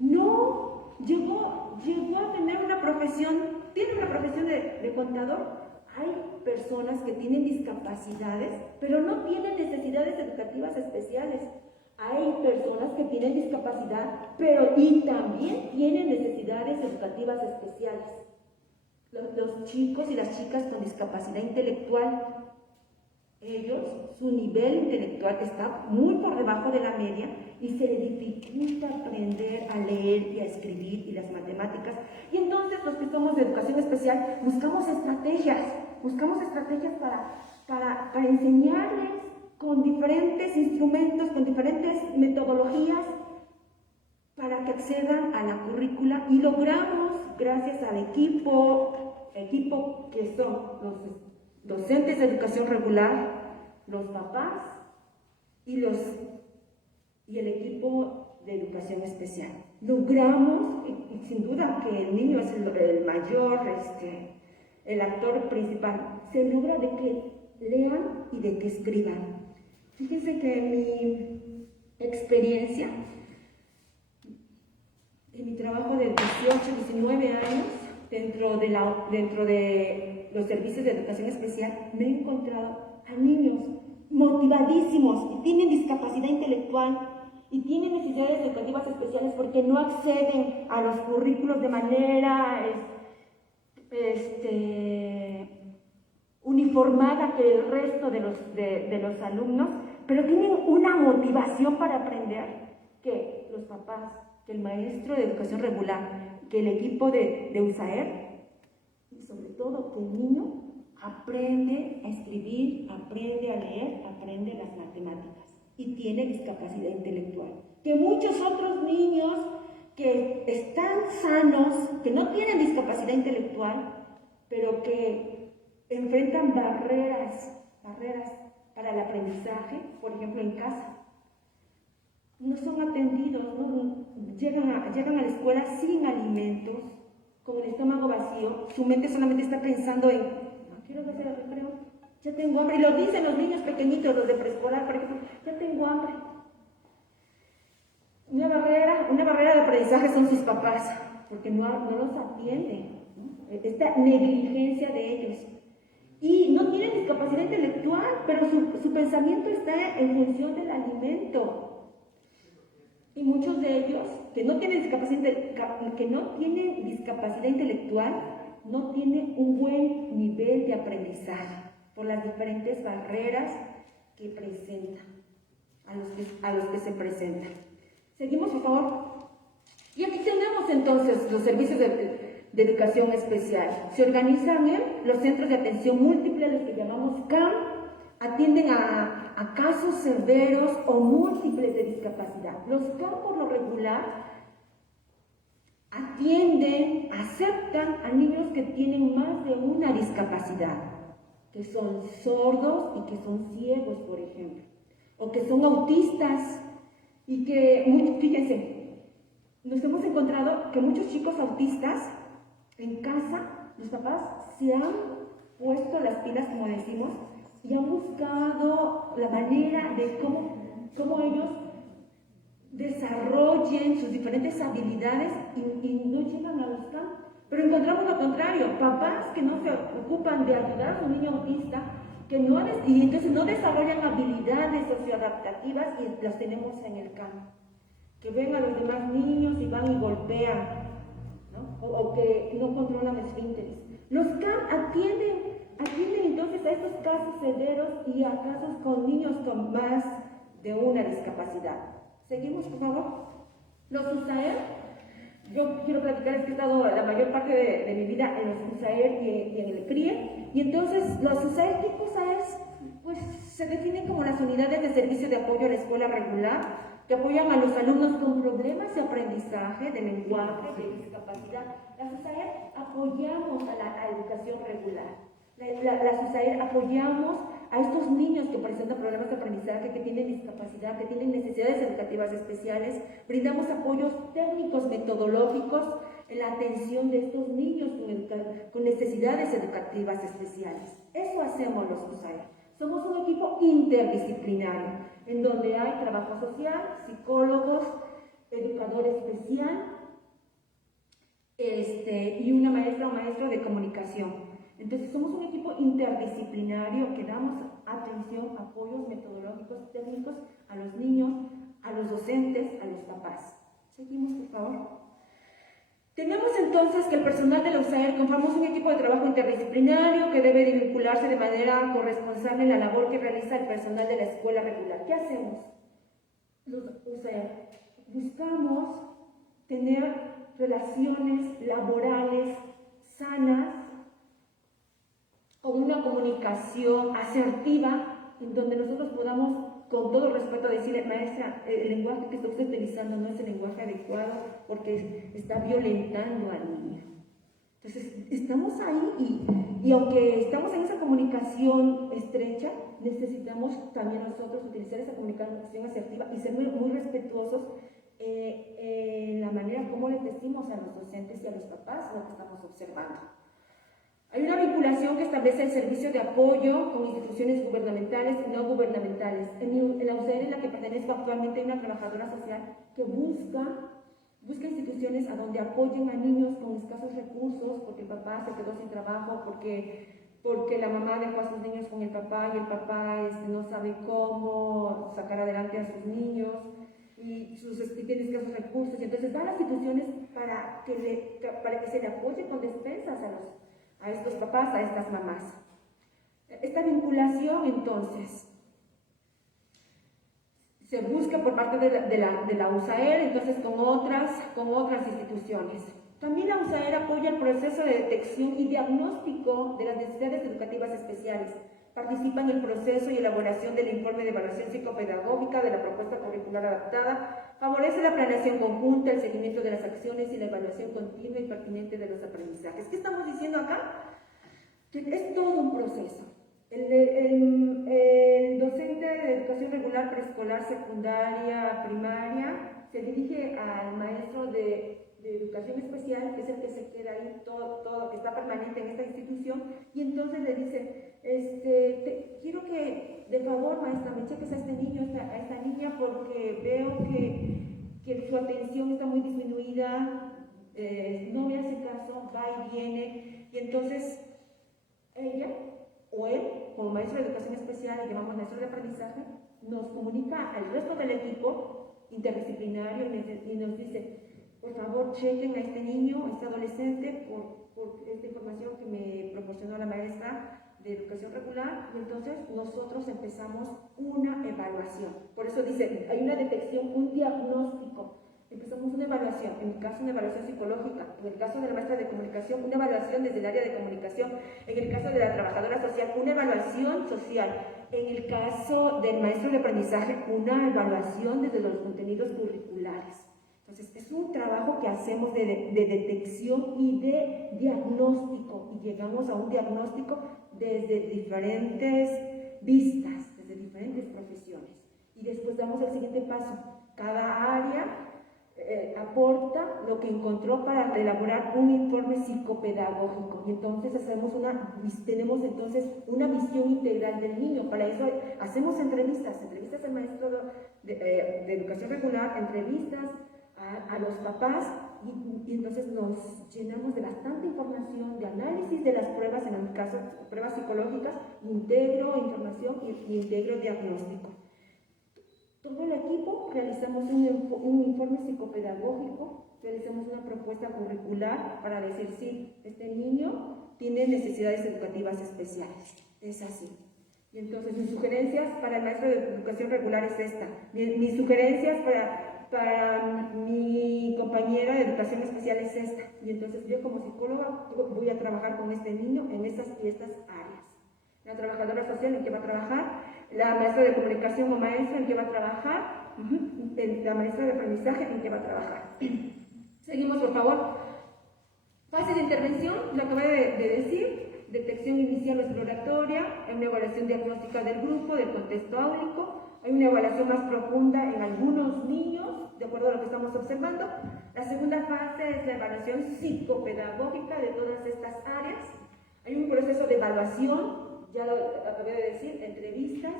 No, llegó a tener una profesión, tiene una profesión de contador. Hay personas que tienen discapacidades, pero no tienen necesidades educativas especiales. Hay personas que tienen discapacidad, y también tienen necesidades educativas especiales. Los chicos y las chicas con discapacidad intelectual, su nivel intelectual está muy por debajo de la media y se les dificulta aprender a leer y a escribir y las matemáticas. Y entonces los que somos de educación especial buscamos estrategias para enseñarles con diferentes instrumentos, con diferentes metodologías, para que accedan a la currícula, y logramos, gracias al equipo que son los docentes de educación regular, los papás y el equipo de educación especial. Logramos, y sin duda que el niño es el mayor, el actor principal, se logra de que lean y de que escriban. Fíjense que en mi experiencia, en mi trabajo de 18, 19 años, dentro de los servicios de educación especial, me he encontrado a niños motivadísimos y tienen discapacidad intelectual y tienen necesidades educativas especiales porque no acceden a los currículos de manera uniformada que el resto de los alumnos, pero tienen una motivación para aprender, que los papás, que el maestro de educación regular, que el equipo de USAER, y sobre todo que el niño aprende a escribir, aprende a leer, aprende las matemáticas y tiene discapacidad intelectual. Que muchos otros niños que están sanos, que no tienen discapacidad intelectual, pero que enfrentan barreras para el aprendizaje, por ejemplo en casa. No son atendidos, llegan a la escuela sin alimentos, con el estómago vacío, su mente solamente está pensando en, no quiero hacer el recreo, ya tengo hambre, y lo dicen los niños pequeñitos, los de preescolar, por ejemplo, ya tengo hambre. Una barrera de aprendizaje son sus papás, porque no los atienden, ¿no? Esta negligencia de ellos. Y no tienen discapacidad intelectual, pero su pensamiento está en función del alimento. Y muchos de ellos que no tienen discapacidad intelectual, no tienen un buen nivel de aprendizaje por las diferentes barreras que presentan, a los que se presentan. Seguimos, por favor. Y aquí tenemos entonces los servicios de educación especial. Se organizan en los centros de atención múltiple, los que llamamos CAM, atienden a casos severos o múltiples de discapacidad. Los CAM por lo regular atienden, aceptan a niños que tienen más de una discapacidad, que son sordos y que son ciegos, por ejemplo, o que son autistas y que, fíjense, nos hemos encontrado que muchos chicos autistas en casa, los papás se han puesto las pilas, como decimos, y han buscado la manera de cómo ellos desarrollen sus diferentes habilidades y no llegan a los campos. Pero encontramos lo contrario, papás que no se ocupan de ayudar a su niño autista, y entonces no desarrollan habilidades socioadaptativas y las tenemos en el campo. Que ven a los demás niños y van y golpean, ¿no? O que no controlan esfínteres. Los CAM atienden entonces a estos casos severos y a casos con niños con más de una discapacidad. Seguimos, por favor. Los USAER, yo quiero platicarles que he estado la mayor parte de mi vida en los USAER y en el CRIE, y entonces los USAER, ¿qué cosa es? Pues se definen como las unidades de servicio de apoyo a la escuela regular, que apoyan a los alumnos con problemas de aprendizaje, de lenguaje, de discapacidad. Las USAER apoyamos a la educación regular. Las USAER apoyamos a estos niños que presentan problemas de aprendizaje, que tienen discapacidad, que tienen necesidades educativas especiales. Brindamos apoyos técnicos, metodológicos en la atención de estos niños con necesidades educativas especiales. Eso hacemos los USAER. Somos un equipo interdisciplinario, en donde hay trabajo social, psicólogos, educador especial, y una maestra o maestro de comunicación. Entonces somos un equipo interdisciplinario que damos atención, apoyos metodológicos, técnicos a los niños, a los docentes, a los papás. Seguimos, por favor. Tenemos entonces que el personal de la USAER conformamos un equipo de trabajo interdisciplinario que debe de vincularse de manera corresponsable en la labor que realiza el personal de la escuela regular. ¿Qué hacemos? Los USAER buscamos tener relaciones laborales sanas, con una comunicación asertiva, en donde nosotros podamos, con todo respeto, decirle, maestra, el lenguaje que está usted utilizando no es el lenguaje adecuado porque está violentando al niño. Entonces, estamos ahí y aunque estamos en esa comunicación estrecha, necesitamos también nosotros utilizar esa comunicación asertiva y ser muy respetuosos en la manera como les decimos a los docentes y a los papás lo que estamos observando. Hay una vinculación que establece el servicio de apoyo con instituciones gubernamentales y no gubernamentales. En la USAER en la que pertenezco actualmente hay una trabajadora social que busca instituciones a donde apoyen a niños con escasos recursos, porque el papá se quedó sin trabajo, porque la mamá dejó a sus niños con el papá y el papá no sabe cómo sacar adelante a sus niños y tiene escasos recursos. Y entonces van a instituciones para que se le apoye con despensas a estos papás, a estas mamás. Esta vinculación, entonces, se busca por parte de la USAER, entonces con otras instituciones. También la USAER apoya el proceso de detección y diagnóstico de las necesidades educativas especiales. Participa en el proceso y elaboración del informe de evaluación psicopedagógica de la propuesta curricular adaptada, favorece la planeación conjunta, el seguimiento de las acciones y la evaluación continua y pertinente de los aprendizajes. ¿Qué estamos diciendo acá? Que es todo un proceso. El preescolar, secundaria, primaria, se dirige al maestro de educación especial, que es el que se queda ahí, todo que está permanente en esta institución, y entonces le dice, quiero que de favor, maestra, me cheques a este niño, a esta niña, porque veo que su atención está muy disminuida, no me hace caso, va y viene, y entonces ella o él, como maestro de educación especial, le llamamos maestro de aprendizaje, nos comunica al resto del equipo interdisciplinario y nos dice, por favor, chequen a este niño, a este adolescente, por esta información que me proporcionó la maestra de educación regular, y entonces nosotros empezamos una evaluación. Por eso dice, hay una detección, un diagnóstico. Empezamos una evaluación, en mi caso una evaluación psicológica, en el caso de la maestra de comunicación, una evaluación desde el área de comunicación, en el caso de la trabajadora social, una evaluación social, en el caso del maestro de aprendizaje, una evaluación desde los contenidos curriculares. Entonces, es un trabajo que hacemos de detección y de diagnóstico, y llegamos a un diagnóstico desde diferentes vistas, desde diferentes profesiones. Y después damos el siguiente paso. Cada área aporta lo que encontró para elaborar un informe psicopedagógico, y entonces tenemos entonces una visión integral del niño. Para eso hacemos entrevistas al maestro de educación regular, entrevistas a los papás, y entonces nos llenamos de bastante información, de análisis de las pruebas, en el caso pruebas psicológicas, integro información y integro diagnóstico. Todo el equipo realizamos un informe psicopedagógico, realizamos una propuesta curricular para decir si este niño tiene necesidades educativas especiales. Es así. Y entonces mis sugerencias para el maestro de educación regular es esta. Mis sugerencias para mi compañera de educación especial es esta. Y entonces yo como psicóloga voy a trabajar con este niño en estas y estas áreas. La trabajadora social, ¿en qué va a trabajar? La maestra de comunicación o maestra, ¿en qué va a trabajar? La maestra de aprendizaje, ¿en qué va a trabajar? Seguimos, por favor. Fase de intervención, lo acabé de decir: detección inicial o exploratoria, hay una evaluación diagnóstica del grupo, del contexto áulico, hay una evaluación más profunda en algunos niños, de acuerdo a lo que estamos observando. La segunda fase es la evaluación psicopedagógica de todas estas áreas. Hay un proceso de evaluación, ya lo acabé de decir, entrevistas,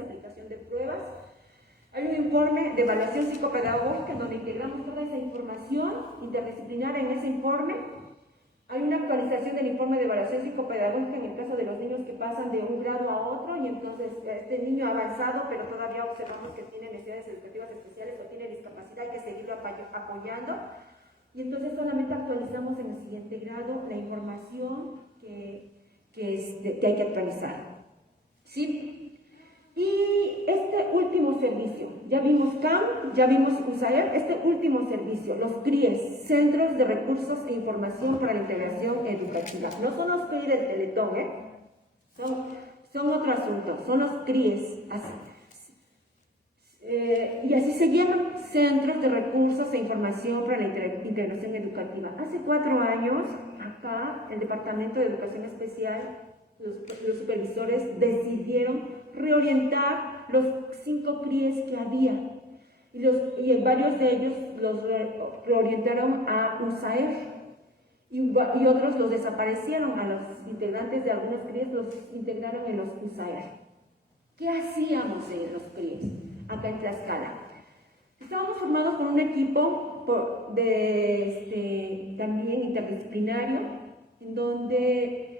aplicación de pruebas. Hay un informe de evaluación psicopedagógica donde integramos toda esa información interdisciplinaria en ese informe. Hay una actualización del informe de evaluación psicopedagógica en el caso de los niños que pasan de un grado a otro, y entonces este niño ha avanzado, pero todavía observamos que tiene necesidades educativas especiales o tiene discapacidad, hay que seguirlo apoyando. Y entonces solamente actualizamos en el siguiente grado la información que hay que actualizar. ¿Sí? Y este último servicio, ya vimos CAM, ya vimos USAER, este último servicio, los CRIES, Centros de Recursos e Información para la Integración Educativa. No son los CRIES del Teletón, son otro asunto, son los CRIES. Y así se llaman, Centros de Recursos e Información para la Integración Educativa. Hace 4 años, acá, el Departamento de Educación Especial, los supervisores decidieron reorientar los 5 CRIES que había, y varios de ellos los reorientaron a USAER, y otros los desaparecieron. A los integrantes de algunos CRIES los integraron en los USAER. ¿Qué hacíamos en los CRIES acá en Tlaxcala? Estábamos formados por un equipo también interdisciplinario, en donde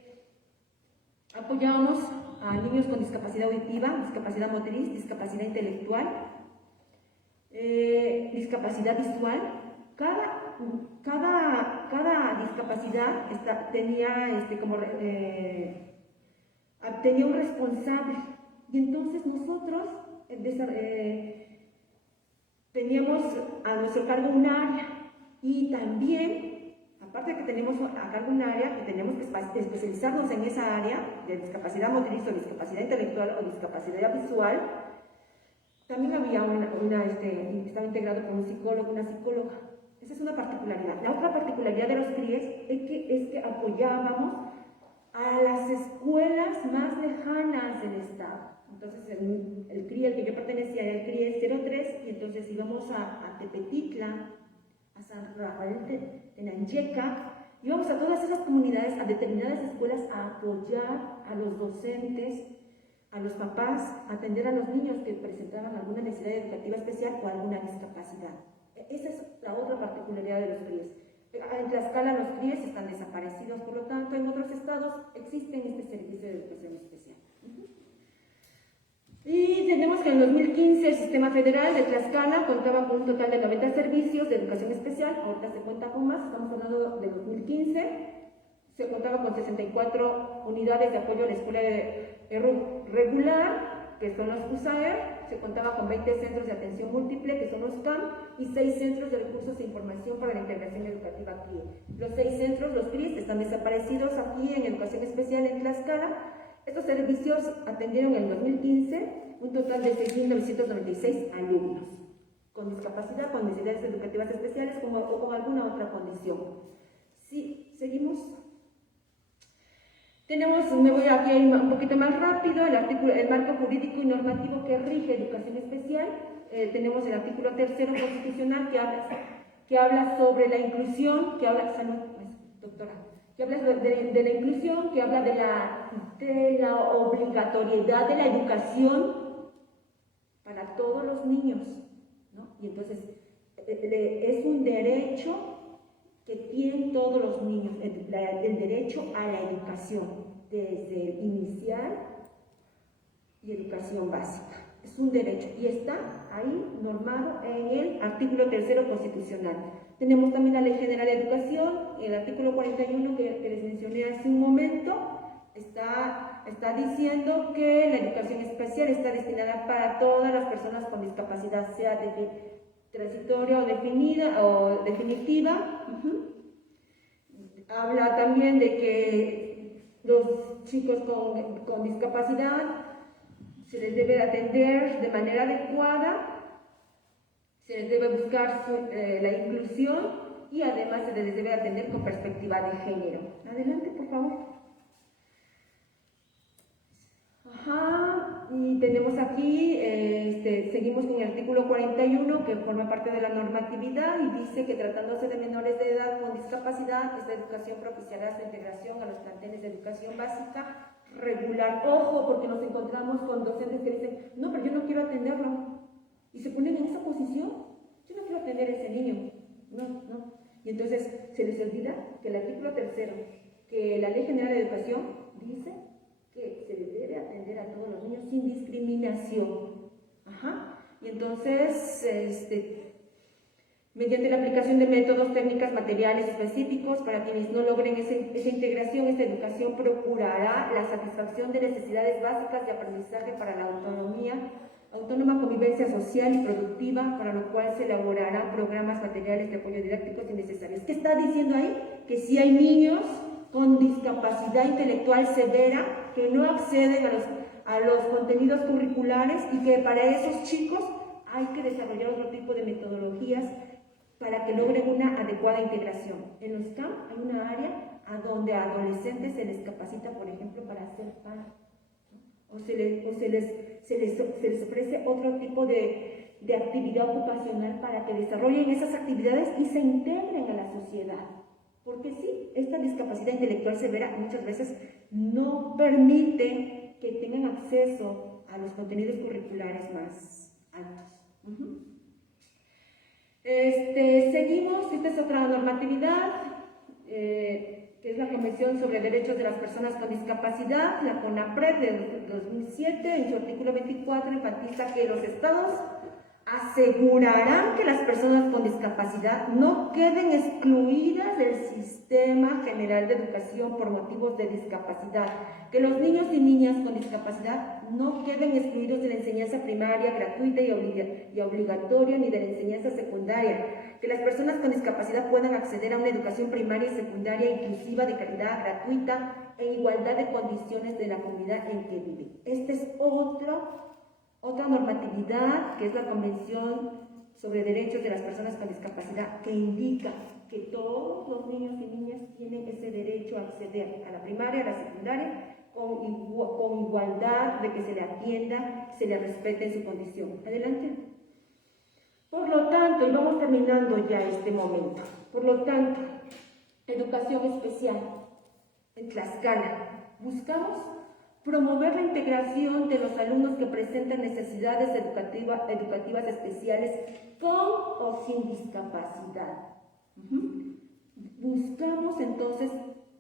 apoyábamos a niños con discapacidad auditiva, discapacidad motriz, discapacidad intelectual, discapacidad visual. Cada discapacidad tenía un responsable, y entonces nosotros teníamos a nuestro cargo un área, y también, aparte de que tenemos a cargo un área, que tenemos que especializarnos en esa área de discapacidad motriz o discapacidad intelectual o discapacidad visual, también había estaba integrado por un psicólogo, una psicóloga. Esa es una particularidad. La otra particularidad de los CRIES es que apoyábamos a las escuelas más lejanas del estado. Entonces el CRI al que yo pertenecía era el CRI 03, y entonces íbamos a Tepetitla, a San Rafael Tenancheca, íbamos a todas esas comunidades, a determinadas escuelas, a apoyar a los docentes, a los papás, a atender a los niños que presentaban alguna necesidad educativa especial o alguna discapacidad. Esa es la otra particularidad de los CRIES. En Tlaxcala los CRIES están desaparecidos, por lo tanto en otros estados existen este servicio de educación especial. Y tenemos que en 2015 el Sistema Federal de Tlaxcala contaba con un total de 90 servicios de educación especial, ahorita se cuenta con más, estamos hablando de 2015, se contaba con 64 unidades de apoyo a la escuela regular, que son los USAER, se contaba con 20 centros de atención múltiple, que son los CAM, y 6 centros de recursos e información para la integración educativa aquí. Los 6 centros, los CRIS, están desaparecidos aquí en educación especial en Tlaxcala. Estos servicios atendieron en 2015 un total de 6.996 alumnos con discapacidad, con necesidades educativas especiales o con alguna otra condición. Sí, seguimos. Tenemos, me voy aquí a ir un poquito más rápido, el marco jurídico y normativo que rige educación especial. Tenemos el artículo 3º constitucional que habla sobre la inclusión, que habla, doctora, que habla de la inclusión, que habla de la obligatoriedad de la educación para todos los niños, ¿no? Y entonces es un derecho que tienen todos los niños, el derecho a la educación, desde inicial y educación básica. Es un derecho y está ahí normado en el artículo 3º constitucional. Tenemos también la Ley General de Educación, el artículo 41 que les mencioné hace un momento, está diciendo que la educación especial está destinada para todas las personas con discapacidad, sea transitoria o definida o definitiva. Habla también de que los chicos con discapacidad se les debe atender de manera adecuada, se les debe buscar la inclusión y además se les debe atender con perspectiva de género. Adelante, por favor. Y tenemos aquí, seguimos con el artículo 41 que forma parte de la normatividad y dice que tratándose de menores de edad con discapacidad, esta educación propiciará su integración a los planteles de educación básica regular. Ojo, porque nos encontramos con docentes que dicen, no, pero yo no quiero atenderlo. Y se ponen en esa posición, yo no quiero atender a ese niño. No. Y entonces se les olvida que el artículo 3º, que la Ley General de Educación dice que se les debe atender a todos los niños sin discriminación. Y entonces, mediante la aplicación de métodos, técnicas, materiales específicos para quienes no logren esa integración, esta educación procurará la satisfacción de necesidades básicas de aprendizaje para la autónoma convivencia social y productiva, para lo cual se elaborarán programas materiales de apoyo didácticos innecesarios. ¿Qué está diciendo ahí? Que si hay niños con discapacidad intelectual severa que no acceden a los contenidos curriculares y que para esos chicos hay que desarrollar otro tipo de metodologías para que logren una adecuada integración. En los CAM hay una área a donde a adolescentes se les capacita, por ejemplo, para hacer pan, ¿no? o se les ofrece otro tipo de actividad ocupacional para que desarrollen esas actividades y se integren a la sociedad. Porque sí, esta discapacidad intelectual severa muchas veces no permite que tengan acceso a los contenidos curriculares más altos. Seguimos, esta es otra normatividad, que es la Convención sobre Derechos de las Personas con Discapacidad, la CONAPRED de 2007, en su artículo 24 enfatiza que los estados asegurarán que las personas con discapacidad no queden excluidas del sistema general de educación por motivos de discapacidad, que los niños y niñas con discapacidad no queden excluidos de la enseñanza primaria gratuita y obligatoria ni de la enseñanza secundaria, que las personas con discapacidad puedan acceder a una educación primaria y secundaria inclusiva, de calidad, gratuita, en igualdad de condiciones de la comunidad en que viven. Esta es otra normatividad, que es la Convención sobre Derechos de las Personas con Discapacidad, que indica que todos los niños y niñas tienen ese derecho a acceder a la primaria, a la secundaria, con igualdad de que se le atienda, se le respete en su condición. Adelante. Por lo tanto, y vamos terminando ya este momento, por lo tanto, educación especial en Tlaxcala. Buscamos promover la integración de los alumnos que presentan necesidades educativas especiales con o sin discapacidad. Buscamos entonces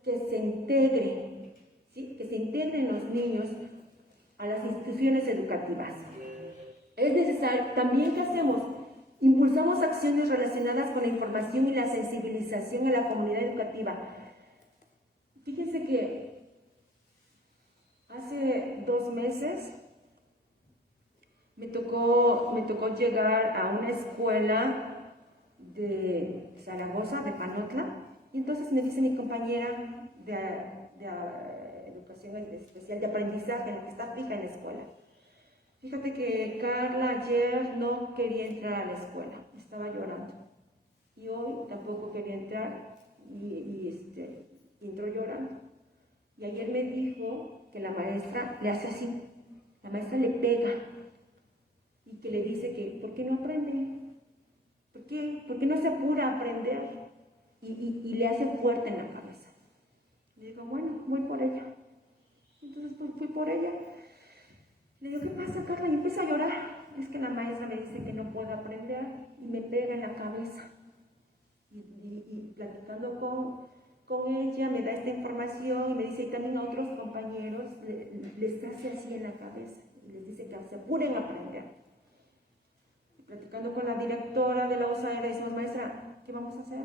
que se integre, ¿sí? Que se integren los niños a las instituciones educativas. Es necesario, también, ¿qué hacemos? Impulsamos acciones relacionadas con la información y la sensibilización a la comunidad educativa. Fíjense que hace 2 meses me tocó llegar a una escuela de Zaragoza, de Panotla, y entonces me dice mi compañera de educación especial, de aprendizaje, la que está fija en la escuela: fíjate que Carla ayer no quería entrar a la escuela, estaba llorando, y hoy tampoco quería entrar, y entró llorando. Y ayer me dijo que la maestra le hace así, la maestra le pega, y que le dice que ¿por qué no aprende? ¿Por qué no se apura a aprender? Y le hace fuerte en la cabeza. Le digo, bueno, voy por ella. Entonces fui por ella. Le digo, ¿qué pasa, Carla? Y empieza a llorar. Es que la maestra me dice que no puedo aprender y me pega en la cabeza. Y platicando con ella, me da esta información y me dice, y también a otros compañeros les hace así en la cabeza. Y les dice que se apuren a aprender. Platicando con la directora de la USAER, le decimos, maestra, ¿qué vamos a hacer?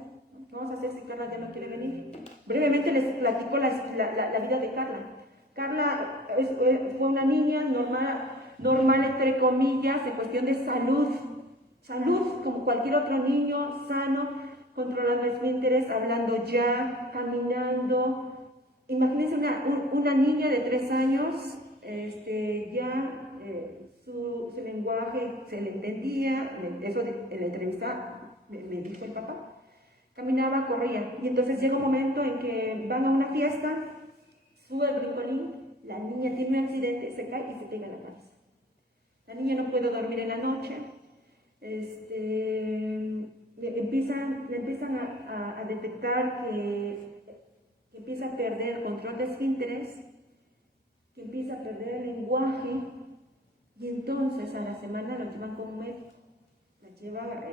¿Qué vamos a hacer si Carla ya no quiere venir? Brevemente les platico la vida de Carla. Carla fue una niña normal entre comillas, en cuestión de salud, como cualquier otro niño, sano, controlando esfínteres, hablando ya, caminando. Imagínense una niña de 3 años, su lenguaje se le entendía, eso en la entrevista me dijo el papá. Caminaba, corría, y entonces llega un momento en que van a una fiesta, sube el brincolín, la niña tiene un accidente, se cae y se pega en la cabeza. La niña no puede dormir en la noche, le empiezan a detectar que empieza a perder el control de esfínteres, que empieza a perder el lenguaje, y entonces a la semana lo llevan con un médico, la llevan al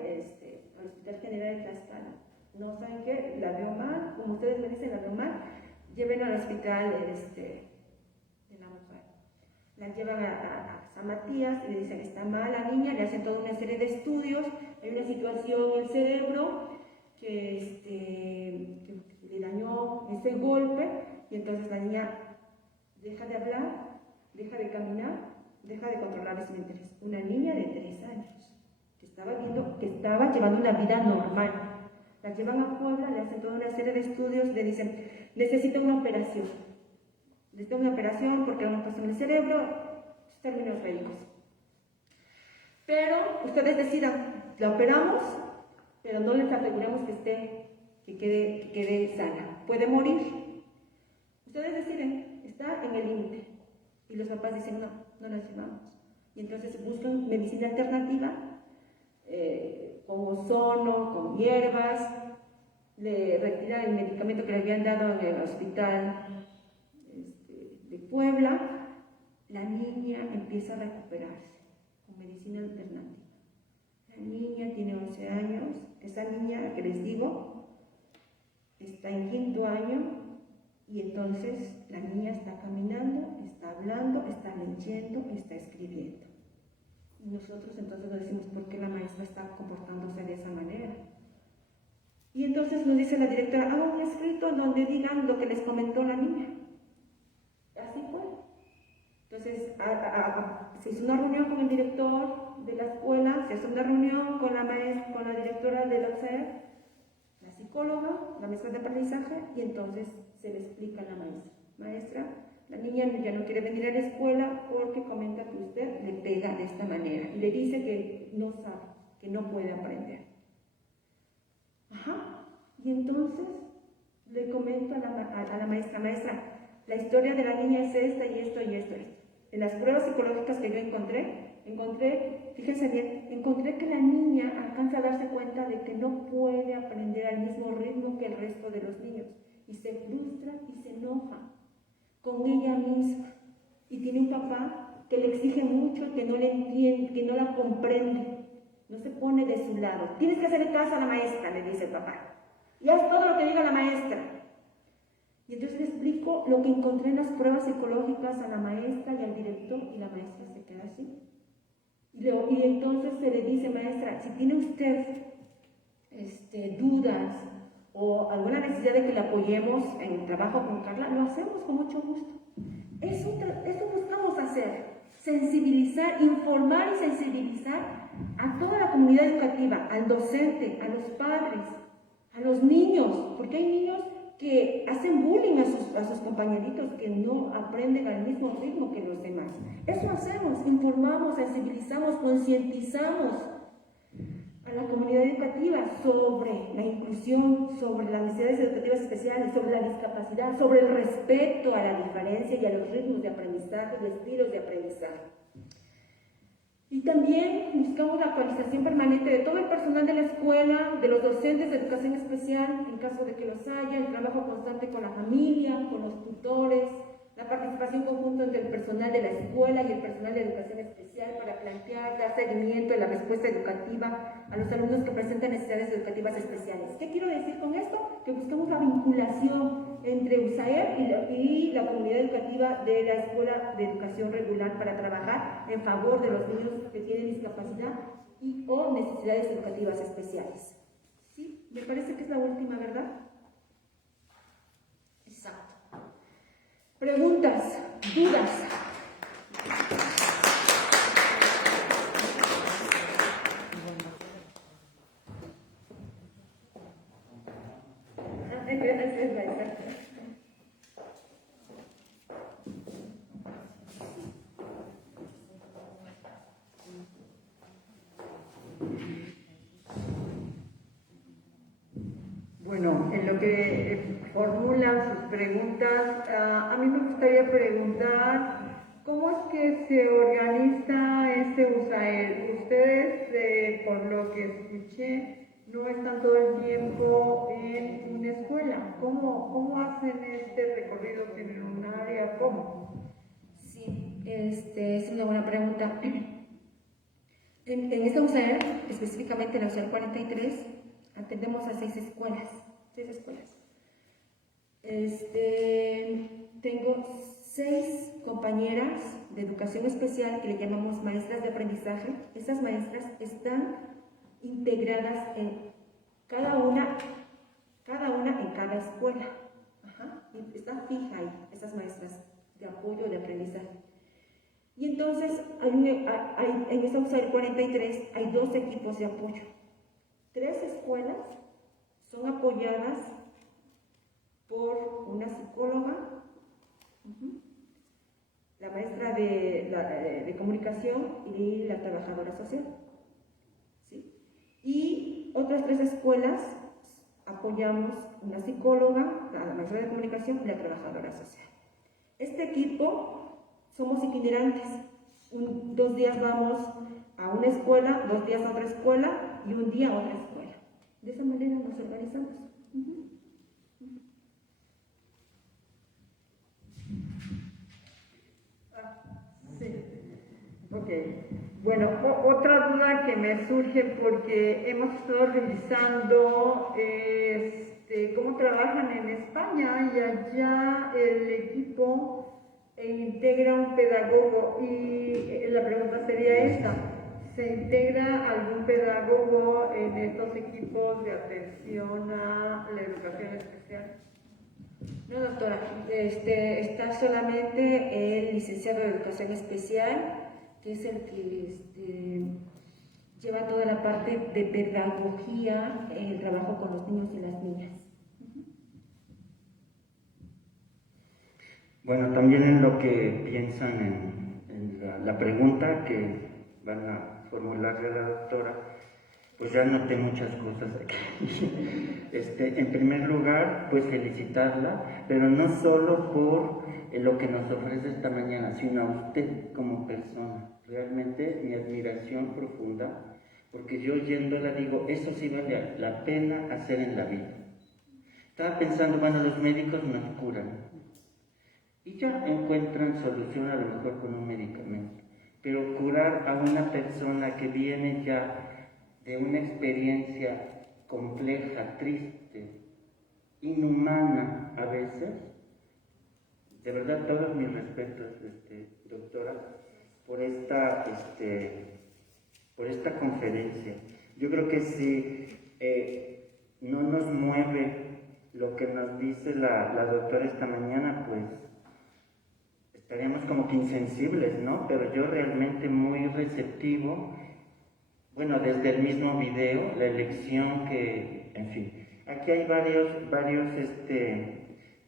Hospital General de Tlaxcala. No saben qué, la veo mal, como ustedes me dicen, la veo mal, lleven al hospital de la mujer. La llevan a San Matías y le dicen, está mal la niña, le hacen toda una serie de estudios, hay una situación en el cerebro que le dañó ese golpe, y entonces la niña deja de hablar, deja de caminar, deja de controlar los esfínteres. Una niña de 3 años que estaba llevando una vida normal. La llevan a Puebla, le hacen toda una serie de estudios, le dicen, necesita una operación. Necesita una operación porque hay una cosa en el cerebro, términos médicos. Pero ustedes decidan, la operamos, pero no les aseguramos que quede sana. Puede morir. Ustedes deciden, está en el límite. Y los papás dicen, no la llevamos. Y entonces buscan medicina alternativa, con ozono, con hierbas, le retiran el medicamento que le habían dado en el hospital de Puebla. La niña empieza a recuperarse con medicina alternativa. La niña tiene 11 años, esa niña que les digo está en 5º año, y entonces la niña está caminando, está hablando, está leyendo, está escribiendo. Y nosotros entonces nos decimos, ¿por qué la maestra está comportándose de esa manera? Y entonces nos dice la directora, hagan un escrito donde digan lo que les comentó la niña. Así fue. Entonces se hizo una reunión con el director de la escuela, se hizo una reunión con la directora de la USAER, la psicóloga, la maestra de aprendizaje, y entonces se le explica a la maestra. Maestra, la niña ya no quiere venir a la escuela porque comenta que usted le pega de esta manera y le dice que no sabe, que no puede aprender. Ajá. Y entonces le comento a la maestra, la historia de la niña es esta y esto y esto. En las pruebas psicológicas que yo encontré, fíjense bien, encontré que la niña alcanza a darse cuenta de que no puede aprender al mismo ritmo que el resto de los niños. Y se frustra y se enoja con ella misma. Y tiene un papá que le exige mucho, que no le entiende, que no la comprende. No se pone de su lado. Tienes que hacerle caso a la maestra, le dice el papá. Y haz todo lo que diga la maestra. Y entonces le explico lo que encontré en las pruebas psicológicas a la maestra y al director, y la maestra se queda así. Y entonces se le dice, maestra, si tiene usted dudas o alguna necesidad de que le apoyemos en el trabajo con Carla, lo hacemos con mucho gusto. Eso buscamos hacer, sensibilizar, informar y sensibilizar a toda la comunidad educativa, al docente, a los padres, a los niños, porque hay niños que hacen bullying a sus compañeritos, que no aprenden al mismo ritmo que los demás. Eso hacemos, informamos, sensibilizamos, concientizamos a la comunidad educativa sobre la inclusión, sobre las necesidades educativas especiales, sobre la discapacidad, sobre el respeto a la diferencia y a los ritmos de aprendizaje, los estilos de aprendizaje. Y también buscamos la actualización permanente de todo el personal de la escuela, de los docentes de educación especial, en caso de que los haya, el trabajo constante con la familia, con los tutores, la participación conjunta entre el personal de la escuela y el personal de educación especial para plantear, dar seguimiento a la respuesta educativa a los alumnos que presentan necesidades educativas especiales. ¿Qué quiero decir con esto? Que buscamos la vinculación entre USAER y la comunidad educativa de la Escuela de Educación Regular para trabajar en favor de los niños que tienen discapacidad o necesidades educativas especiales. ¿Sí? Me parece que es la última, ¿verdad? Exacto. Preguntas, dudas. Bueno, en lo que formulan sus preguntas, a mí me gustaría preguntar cómo es que se organiza este USAER. Ustedes, por lo que escuché, no están todo el tiempo en una escuela. ¿Cómo hacen este recorrido en un área? ¿Cómo? Sí, es una buena pregunta. En esta USAER, específicamente en la USAER 43, atendemos a 6 escuelas. Tengo 6 compañeras de educación especial que le llamamos maestras de aprendizaje. Esas maestras están integradas en cada una en cada escuela. Están fijas ahí, esas maestras de apoyo de aprendizaje. Y entonces, en esa USAER 43 hay 2 equipos de apoyo. 3 escuelas son apoyadas por una psicóloga, la maestra de comunicación y la trabajadora social. ¿Sí? Y otras 3 escuelas apoyamos una psicóloga, la maestra de comunicación y la trabajadora social. Este equipo somos itinerantes. 2 días vamos a una escuela, 2 días a otra escuela y 1 día a otra escuela. De esa manera nos organizamos. Sí. Ok. Bueno, otra duda que me surge porque hemos estado revisando cómo trabajan en España y allá el equipo integra un pedagogo y la pregunta sería esta: ¿se integra algún pedagogo en estos equipos de atención a la educación especial? No, doctora, está solamente el licenciado de educación especial, que es el que lleva toda la parte de pedagogía en el trabajo con los niños y las niñas. Bueno, también en lo que piensan en la pregunta que van a formularle a la doctora, pues ya noté muchas cosas aquí. En primer lugar, pues felicitarla, pero no solo por lo que nos ofrece esta mañana, sino a usted como persona. Realmente mi admiración profunda, porque yo oyéndola digo, eso sí vale la pena hacer en la vida. Estaba pensando, bueno, los médicos nos curan y ya encuentran solución a lo mejor con un medicamento, pero curar a una persona que viene ya de una experiencia compleja, triste, inhumana a veces, de verdad todos mis respetos, doctora, por esta conferencia. Yo creo que si no nos mueve lo que nos dice la doctora esta mañana, pues estaríamos como que insensibles, ¿no? Pero yo realmente muy receptivo, bueno, desde el mismo video, la elección que, en fin, aquí hay varios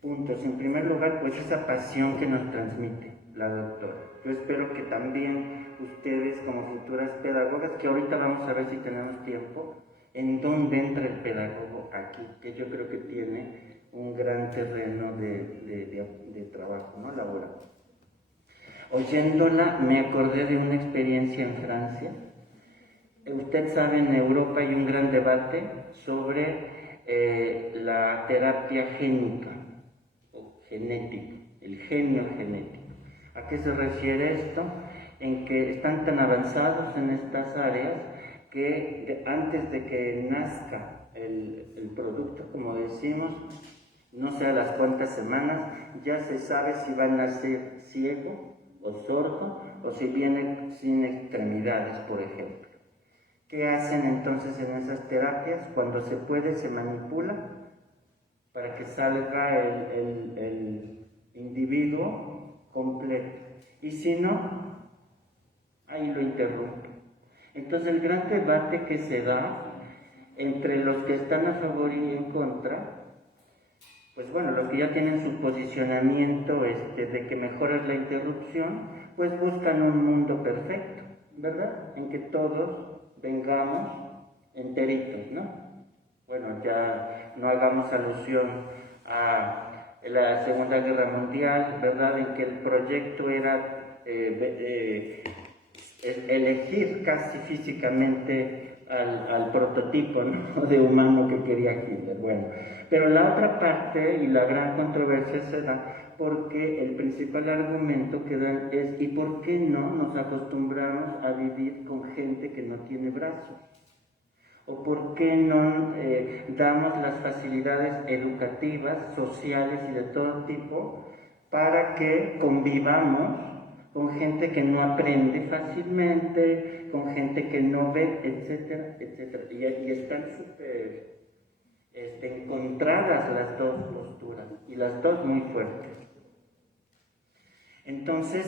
puntos. En primer lugar, pues esa pasión que nos transmite la doctora. Yo espero que también ustedes como futuras pedagogas, que ahorita vamos a ver si tenemos tiempo, en dónde entra el pedagogo aquí, que yo creo que tiene un gran terreno de trabajo, ¿no? Laboral. Oyéndola me acordé de una experiencia en Francia. Usted sabe, en Europa hay un gran debate sobre la terapia génica o genética, el genio genético. ¿A qué se refiere esto? En que están tan avanzados en estas áreas que antes de que nazca el producto, como decimos, no sé a las cuántas semanas, ya se sabe si va a nacer ciego o sordo, o si viene sin extremidades, por ejemplo. ¿Qué hacen entonces en esas terapias? Cuando se puede, se manipula para que salga el individuo completo. Y si no, ahí lo interrumpe. Entonces el gran debate que se da entre los que están a favor y en contra, pues bueno, los que ya tienen su posicionamiento de que mejor es la interrupción, pues buscan un mundo perfecto, ¿verdad? En que todos vengamos enteritos, ¿no? Bueno, ya no hagamos alusión a la Segunda Guerra Mundial, ¿verdad? En que el proyecto era elegir casi físicamente al prototipo, ¿no? De humano que quería Hitler. Bueno, pero la otra parte y la gran controversia se da porque el principal argumento que dan es ¿y por qué no nos acostumbramos a vivir con gente que no tiene brazos? ¿O por qué no damos las facilidades educativas, sociales y de todo tipo para que convivamos con gente que no aprende fácilmente, con gente que no ve, etcétera, etcétera? Y están súper encontradas las dos posturas, y las dos muy fuertes. Entonces,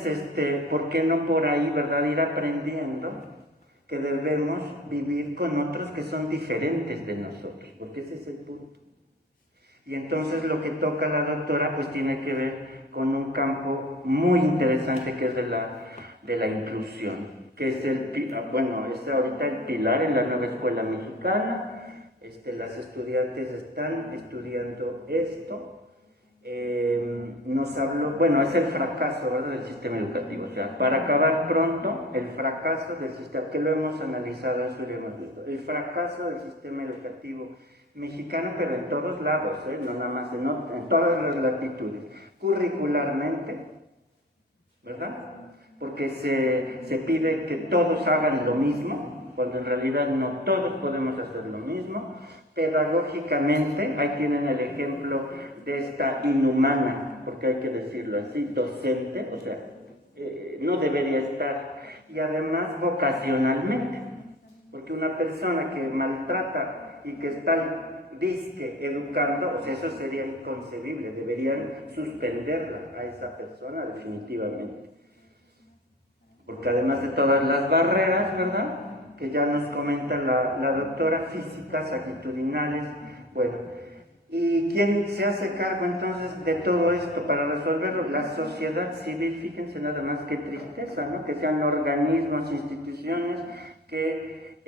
¿por qué no por ahí, verdad, ir aprendiendo que debemos vivir con otros que son diferentes de nosotros? Porque ese es el punto. Y entonces lo que toca la doctora pues tiene que ver con un campo muy interesante que es de la inclusión, que es es ahorita el pilar en la nueva escuela mexicana. Las estudiantes están estudiando esto. Nos habló, bueno, es el fracaso, ¿verdad?, del sistema educativo. O sea, para acabar pronto, el fracaso del sistema, que lo hemos analizado, eso lo hemos visto, el fracaso del sistema educativo mexicano, pero en todos lados, no nada más, en todas las latitudes, curricularmente, ¿verdad? Porque se pide que todos hagan lo mismo, cuando en realidad no todos podemos hacer lo mismo. Pedagógicamente, ahí tienen el ejemplo de esta inhumana, porque hay que decirlo así, docente, o sea, no debería estar, y además vocacionalmente, porque una persona que maltrata y que está disque educando, o sea, eso sería inconcebible, deberían suspenderla a esa persona definitivamente. Porque además de todas las barreras, ¿verdad?, que ya nos comenta la doctora, físicas, actitudinales, bueno. ¿Y quién se hace cargo entonces de todo esto para resolverlo? La sociedad civil. Fíjense nada más qué tristeza, ¿no? Que sean organismos, instituciones que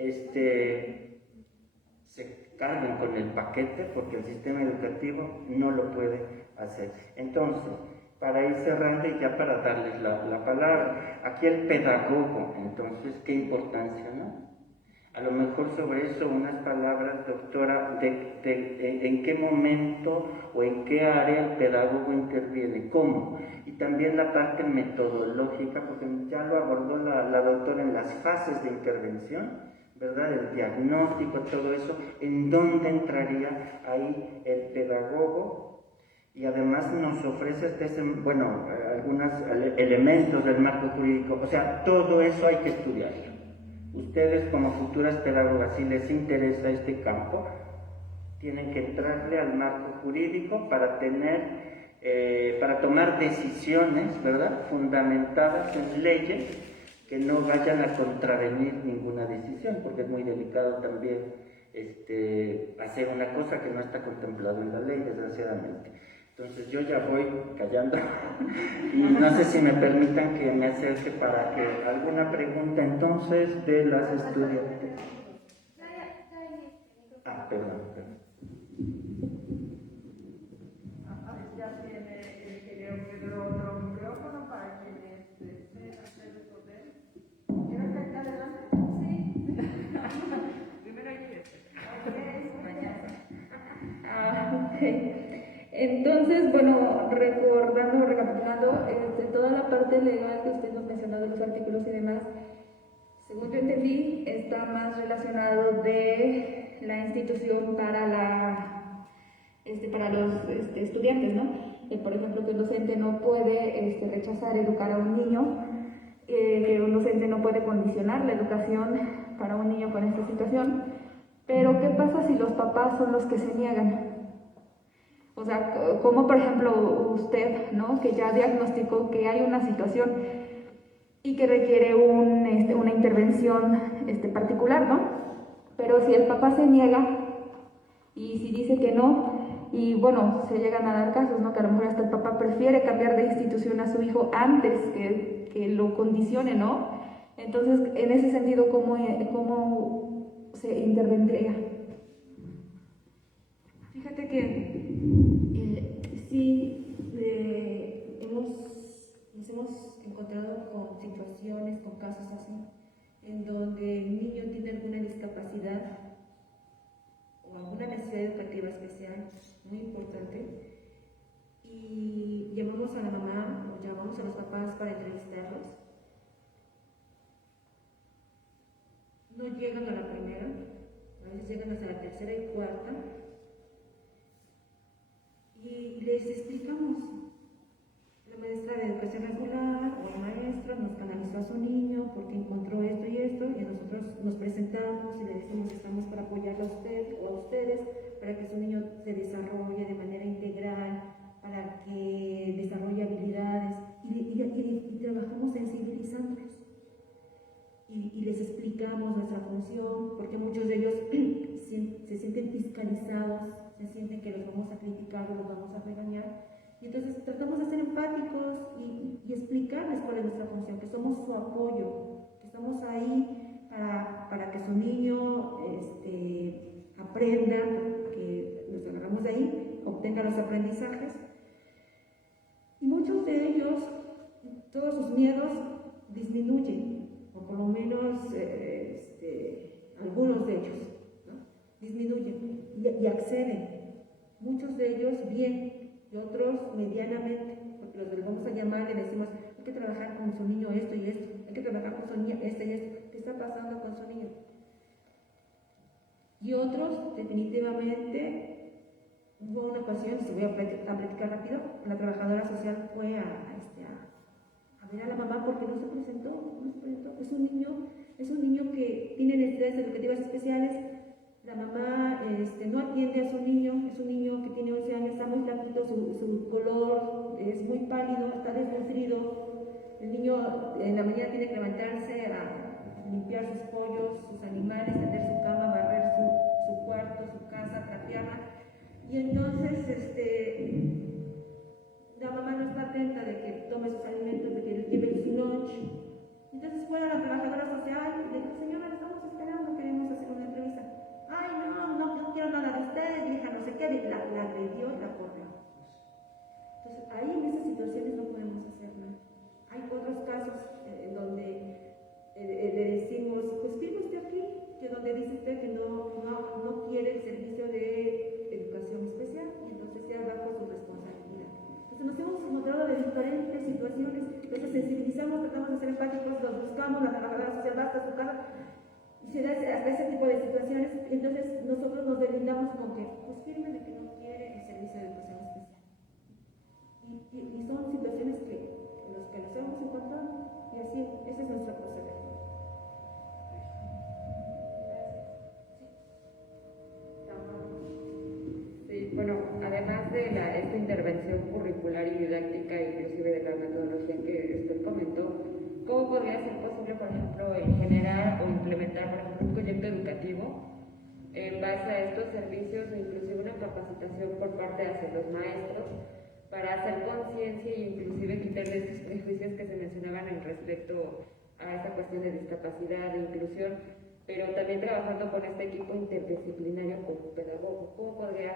se carguen con el paquete, porque el sistema educativo no lo puede hacer. Entonces, para ir cerrando y ya para darles la palabra, aquí el pedagogo, entonces, qué importancia, ¿no? A lo mejor sobre eso unas palabras, doctora, en qué momento o en qué área el pedagogo interviene, cómo, y también la parte metodológica, porque ya lo abordó la doctora en las fases de intervención, ¿verdad? El diagnóstico, todo eso, en dónde entraría ahí el pedagogo, y además nos ofrece algunos elementos del marco jurídico, o sea, todo eso hay que estudiarlo. Ustedes como futuras pedagogas, si les interesa este campo, tienen que entrarle al marco jurídico para tomar decisiones, ¿verdad?, fundamentadas en leyes que no vayan a contravenir ninguna decisión, porque es muy delicado también hacer una cosa que no está contemplado en la ley, desgraciadamente. Entonces yo ya voy callando y no sé si me permitan que me acerque para que alguna pregunta entonces de las estudiantes. Perdón. Ya tiene el Pedro otro micrófono para quienes deseen hacer el poder. ¿Quieres que esté adelante? Sí. Primero hay que Ok. Entonces, bueno, recapitulando, toda la parte legal que usted nos mencionó de los artículos y demás, según yo entendí, está más relacionado de la institución para los estudiantes, ¿no? Por ejemplo, que el docente no puede rechazar educar a un niño, que un docente no puede condicionar la educación para un niño con esta situación, pero ¿qué pasa si los papás son los que se niegan? O sea, como por ejemplo usted, ¿no?, que ya diagnosticó que hay una situación y que requiere una intervención particular, ¿no? Pero si el papá se niega y si dice que no, y bueno, se llegan a dar casos, ¿no?, que a lo mejor hasta el papá prefiere cambiar de institución a su hijo antes que lo condicione, ¿no? Entonces, en ese sentido, ¿cómo se intervendría? Fíjate que sí, nos hemos encontrado con situaciones, con casos así, en donde el niño tiene alguna discapacidad o alguna necesidad educativa especial muy importante y llamamos a la mamá o llamamos a los papás para entrevistarlos. No llegan a la primera, a veces llegan hasta la tercera y cuarta. Y les explicamos. La maestra de educación regular o el maestro nos canalizó a su niño porque encontró esto y esto, y nosotros nos presentamos y le decimos que estamos para apoyarlo a usted o a ustedes para que su niño se desarrolle de manera integral, para que desarrolle habilidades y trabajamos sensibilizándolos. Y les explicamos nuestra función, porque muchos de ellos se sienten fiscalizados, se sienten que los vamos a criticar o los vamos a regañar, y entonces tratamos de ser empáticos y explicarles cuál es nuestra función, que somos su apoyo, que estamos ahí para que su niño aprenda, que nos agarramos de ahí, obtenga los aprendizajes, y muchos de ellos, todos sus miedos disminuyen, o por lo menos algunos de ellos, ¿no?, disminuyen y acceden. Muchos de ellos bien y otros medianamente, porque los vamos a llamar y decimos, hay que trabajar con su niño esto y esto, hay que trabajar con su niño esto y esto, ¿qué está pasando con su niño? Y otros, definitivamente, hubo una ocasión, si voy a platicar rápido, la trabajadora social fue a ver a la mamá porque no se presentó. Es un niño que tiene necesidades educativas especiales. La mamá no atiende a su niño, es un niño que tiene 11 años, está muy flaquito, su color es muy pálido, está desnutrido. El niño en la mañana tiene que levantarse a limpiar sus pollos, sus animales, tender su cama, barrer su cuarto, su casa, trapearla. Y entonces la mamá no está atenta de que tome sus alimentos, de que lleve su lunch. Entonces fue a la trabajadora social y le dijo, señora, le estamos esperando, queremos hacer una entrevista. Ay, no Y se da hasta ese tipo de situaciones, entonces nosotros nos deslindamos con que, pues firme de que no quiere el servicio de educación especial. Y son situaciones en las que nos hemos encontrado, y así, ese es nuestro proceder. Sí, bueno, además de esta intervención curricular y didáctica, inclusive de la metodología que usted comentó, ¿cómo podría ser posible, por ejemplo, generar o implementar, por ejemplo, un proyecto educativo en base a estos servicios o inclusive una capacitación por parte hacia los maestros para hacer conciencia e inclusive quitarle esos prejuicios que se mencionaban en respecto a esta cuestión de discapacidad, de inclusión, pero también trabajando con este equipo interdisciplinario como pedagogo? ¿Cómo podría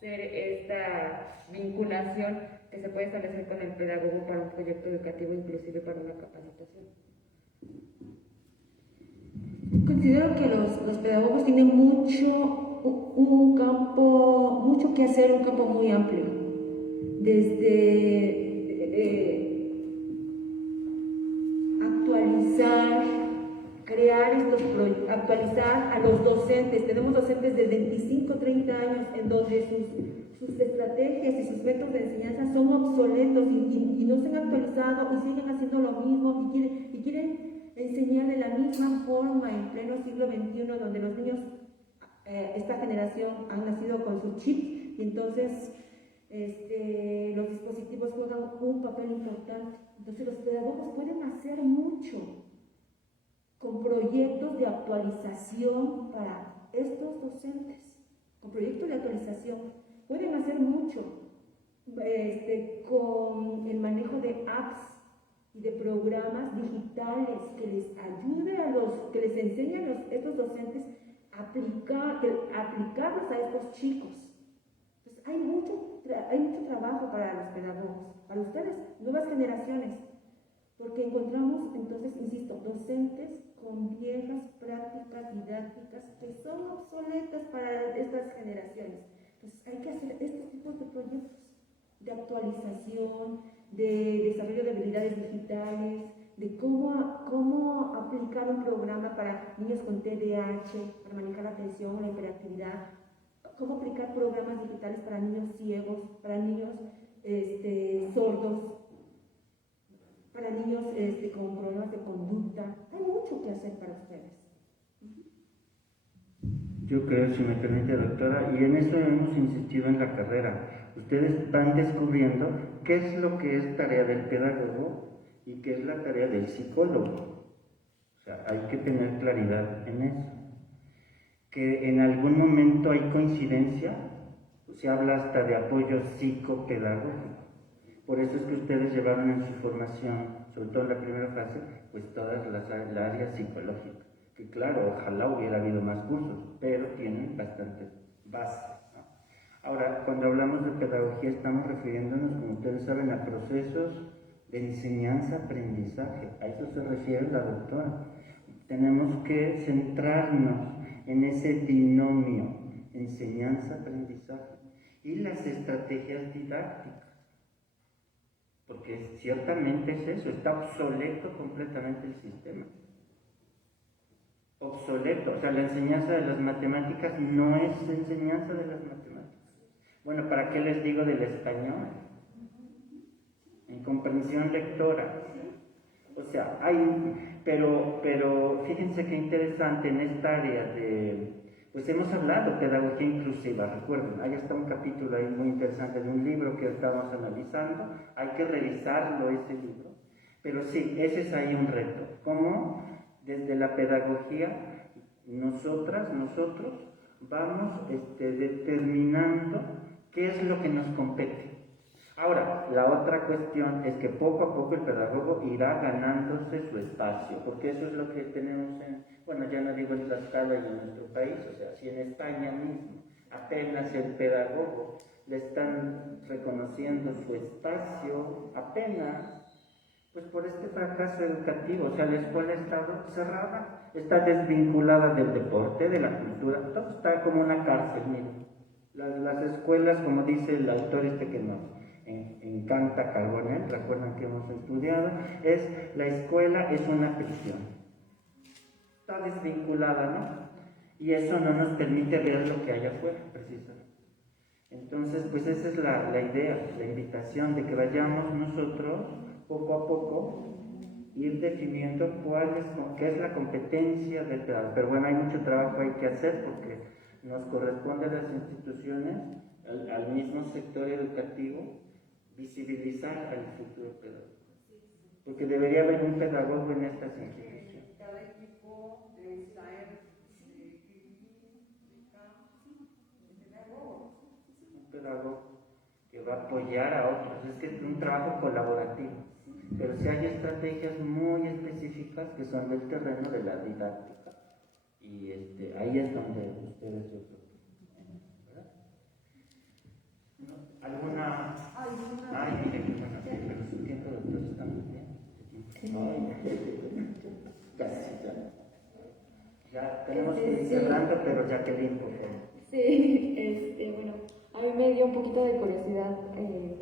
ser esta vinculación que se puede establecer con el pedagogo para un proyecto educativo, inclusive para una capacitación? Considero que los pedagogos tienen un campo, mucho que hacer, un campo muy amplio. Desde actualizar, actualizar a los docentes. Tenemos docentes de 25, 30 años en donde sus estrategias y sus métodos de enseñanza son obsoletos y no se han actualizado y siguen haciendo lo mismo y quieren enseñar de la misma forma en pleno siglo XXI, donde los niños, esta generación, han nacido con su chip y entonces los dispositivos juegan un papel importante. Entonces los pedagogos pueden hacer mucho con proyectos de actualización para estos docentes, con proyectos de actualización. Pueden hacer mucho con el manejo de apps y de programas digitales que les ayude que les enseñen a estos docentes a aplicarlos a estos chicos. Entonces, hay mucho trabajo para los pedagogos, para ustedes, nuevas generaciones, porque encontramos entonces, insisto, docentes con viejas prácticas didácticas que son obsoletas para estas generaciones. Entonces hay que hacer estos tipos de proyectos de actualización, de desarrollo de habilidades digitales, de cómo aplicar un programa para niños con TDAH, para manejar la atención, la hiperactividad, cómo aplicar programas digitales para niños ciegos, para niños sordos, para niños con problemas de conducta. Hay mucho que hacer para ustedes. Yo creo, si me permite, doctora, y en eso hemos insistido en la carrera. Ustedes van descubriendo qué es lo que es tarea del pedagogo y qué es la tarea del psicólogo. O sea, hay que tener claridad en eso. Que en algún momento hay coincidencia, se habla hasta de apoyo psicopedagógico. Por eso es que ustedes llevaron en su formación, sobre todo en la primera fase, pues todas la área psicológica. Que claro, ojalá hubiera habido más cursos, pero tienen bastantes bases, ¿no? Ahora, cuando hablamos de pedagogía estamos refiriéndonos, como ustedes saben, a procesos de enseñanza-aprendizaje. A eso se refiere la doctora. Tenemos que centrarnos en ese binomio, enseñanza-aprendizaje, y las estrategias didácticas. Porque ciertamente es eso, está obsoleto completamente el sistema. Obsoleto, o sea, la enseñanza de las matemáticas no es enseñanza de las matemáticas. Bueno, ¿para qué les digo del español? En comprensión lectora. O sea, pero fíjense qué interesante en esta área pues hemos hablado de pedagogía inclusiva, recuerden, ahí está un capítulo ahí muy interesante de un libro que estamos analizando, hay que revisarlo ese libro, pero sí, ese es ahí un reto, cómo desde la pedagogía nosotros vamos determinando qué es lo que nos compete. Ahora, la otra cuestión es que poco a poco el pedagogo irá ganándose su espacio, porque eso es lo que tenemos ya no digo en Tlaxcala y en nuestro país, o sea, si en España mismo apenas el pedagogo le están reconociendo su espacio, apenas, pues por este fracaso educativo, o sea, la escuela ha estado cerrada, está desvinculada del deporte, de la cultura, todo está como una cárcel, miren. Las escuelas, como dice el autor que nos encanta Carbonell, recuerdan que hemos estudiado, la escuela es una prisión. está desvinculada, ¿no? Y eso no nos permite ver lo que hay afuera, precisamente. Entonces, pues esa es la idea, la invitación de que vayamos nosotros poco a poco ir definiendo qué es la competencia del pedagogo. Pero bueno, hay mucho trabajo hay que hacer porque nos corresponde a las instituciones, al mismo sector educativo, visibilizar al futuro pedagogo. Porque debería haber un pedagogo en estas instituciones. Cada equipo de SAER, Un pedagogo que va a apoyar a otros. Es que es un trabajo colaborativo. Pero si hay estrategias muy específicas que son del terreno de la didáctica. Y ahí es donde ustedes yo creo que, ¿verdad? ¿No? ¿Alguna? Ay, mire, qué bueno, sí, pero su tiempo, doctor, está muy bien. Ay, casi ya. Ya tenemos que ir cerrando, pero Jacqueline, por favor. Sí, bueno, a mí me dio un poquito de curiosidad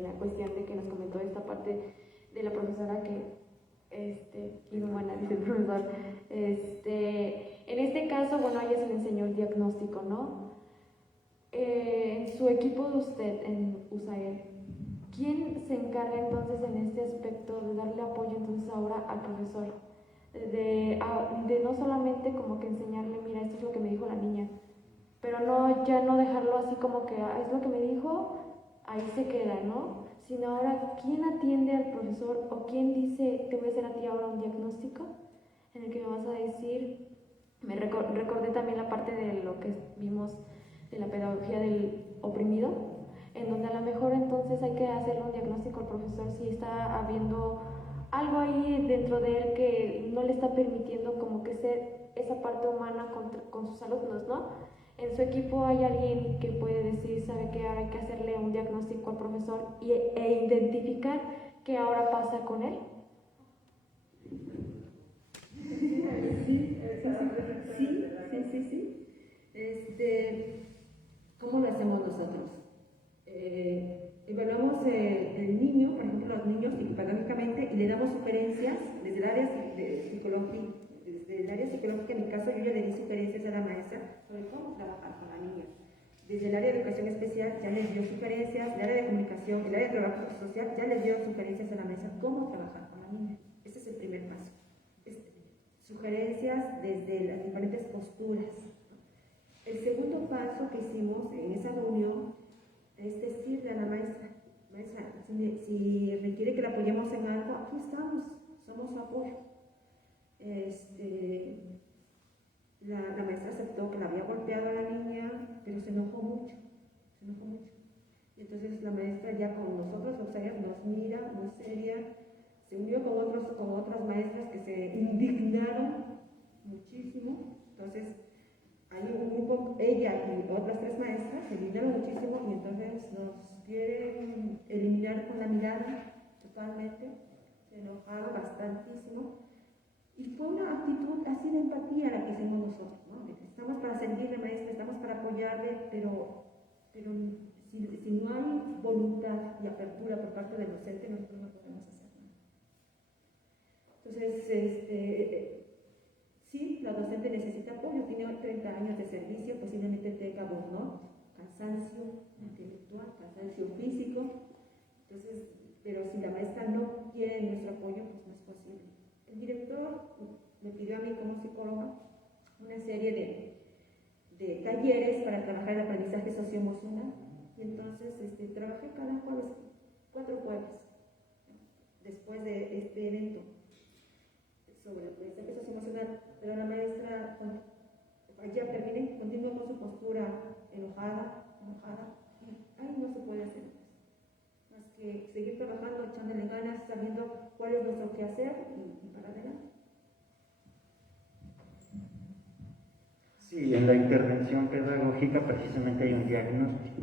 la cuestión de que nos comentó esta parte de la profesora y muy buena, dice el profesor, en este caso, bueno, a ella se le enseñó el diagnóstico, ¿no? En su equipo de usted, en USAER, ¿quién se encarga entonces en este aspecto de darle apoyo entonces ahora al profesor? De no solamente como que enseñarle, mira, esto es lo que me dijo la niña, pero ya no dejarlo así como que es lo que me dijo, ahí se queda, ¿no? Sino ahora, ¿quién atiende al profesor o quién dice, te voy a hacer a ti ahora un diagnóstico en el que me vas a decir, recordé también la parte de lo que vimos de la pedagogía del oprimido, en donde a lo mejor entonces hay que hacerle un diagnóstico al profesor si está habiendo algo ahí dentro de él que no le está permitiendo como que ser esa parte humana con sus alumnos, ¿no? En su equipo hay alguien que puede decir, sabe que ahora hay que hacerle un diagnóstico al profesor e identificar qué ahora pasa con él. Sí. ¿Cómo lo hacemos nosotros? Evaluamos el niño, por ejemplo, los niños psicopedagógicamente y le damos sugerencias desde el área psicológica. Desde el área psicológica, en mi caso, yo ya le di sugerencias a la maestra sobre cómo trabajar con la niña. Desde el área de educación especial ya les dio sugerencias, el área de comunicación, el área de trabajo social ya les dio sugerencias a la maestra cómo trabajar con la niña. Ese es el primer paso. Sugerencias desde las diferentes posturas. El segundo paso que hicimos en esa reunión es decirle a la maestra, si requiere que la apoyemos en algo, aquí estamos, somos su apoyo. La maestra aceptó que la había golpeado a la niña, pero se enojó mucho. Y entonces la maestra ya con nosotros, o sea, nos mira muy seria, se unió con otras maestras que se indignaron muchísimo. Entonces, hay un grupo, ella y otras 3 maestras se indignaron muchísimo y entonces nos quieren eliminar con la mirada totalmente, se enojaron bastantísimo. Y fue una actitud así de empatía la que hicimos nosotros, ¿no? Estamos para servirle, maestra, estamos para apoyarle, pero si no hay voluntad y apertura por parte del docente, nosotros no podemos hacer nada. Entonces, sí, la docente necesita apoyo, tiene 30 años de servicio, posiblemente tenga burnout, cansancio intelectual, cansancio físico. Entonces, pero si la maestra no quiere nuestro apoyo, pues no es posible. El director me pidió a mí como psicóloga una serie de talleres para trabajar el aprendizaje socioemocional y entonces trabajé cada jueves, 4 jueves, después de este evento sobre el aprendizaje socioemocional, pero la maestra, ya terminé, continuó con su postura enojada, ahí no se puede hacer más que seguir trabajando, echándole ganas, sabiendo cuál es nuestro quehacer y para adelante. Sí, en la intervención pedagógica precisamente hay un diagnóstico.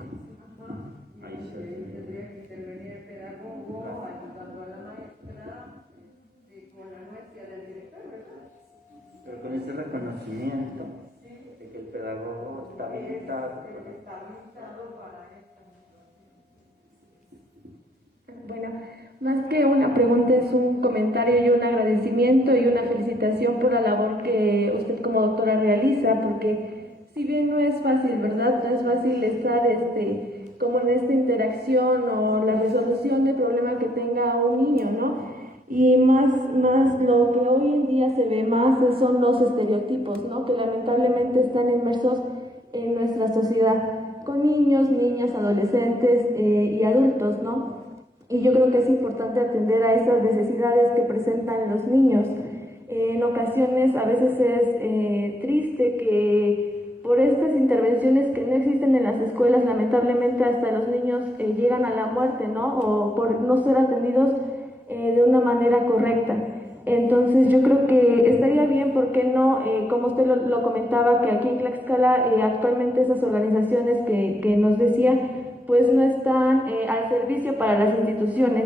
Ahí se tendría que intervenir el pedagogo ayudando a la maestra con la anuencia del director, ¿verdad? Pero con ese reconocimiento de que el pedagogo está habilitado. Está habilitado para esta situación. Bueno, Más que una pregunta, es un comentario y un agradecimiento y una felicitación por la labor que usted como doctora realiza, porque si bien no es fácil, ¿verdad? No es fácil estar como en esta interacción o la resolución de problema que tenga un niño, ¿no? Y más lo que hoy en día se ve más son los estereotipos, ¿no? Que lamentablemente están inmersos en nuestra sociedad, con niños, niñas, adolescentes y adultos, ¿no? Y yo creo que es importante atender a esas necesidades que presentan los niños. En ocasiones a veces es triste que por estas intervenciones que no existen en las escuelas, lamentablemente hasta los niños llegan a la muerte, ¿no? O por no ser atendidos de una manera correcta. Entonces yo creo que estaría bien, ¿por qué no? Como usted lo comentaba, que aquí en Tlaxcala actualmente esas organizaciones que nos decía, pues no están al servicio para las instituciones,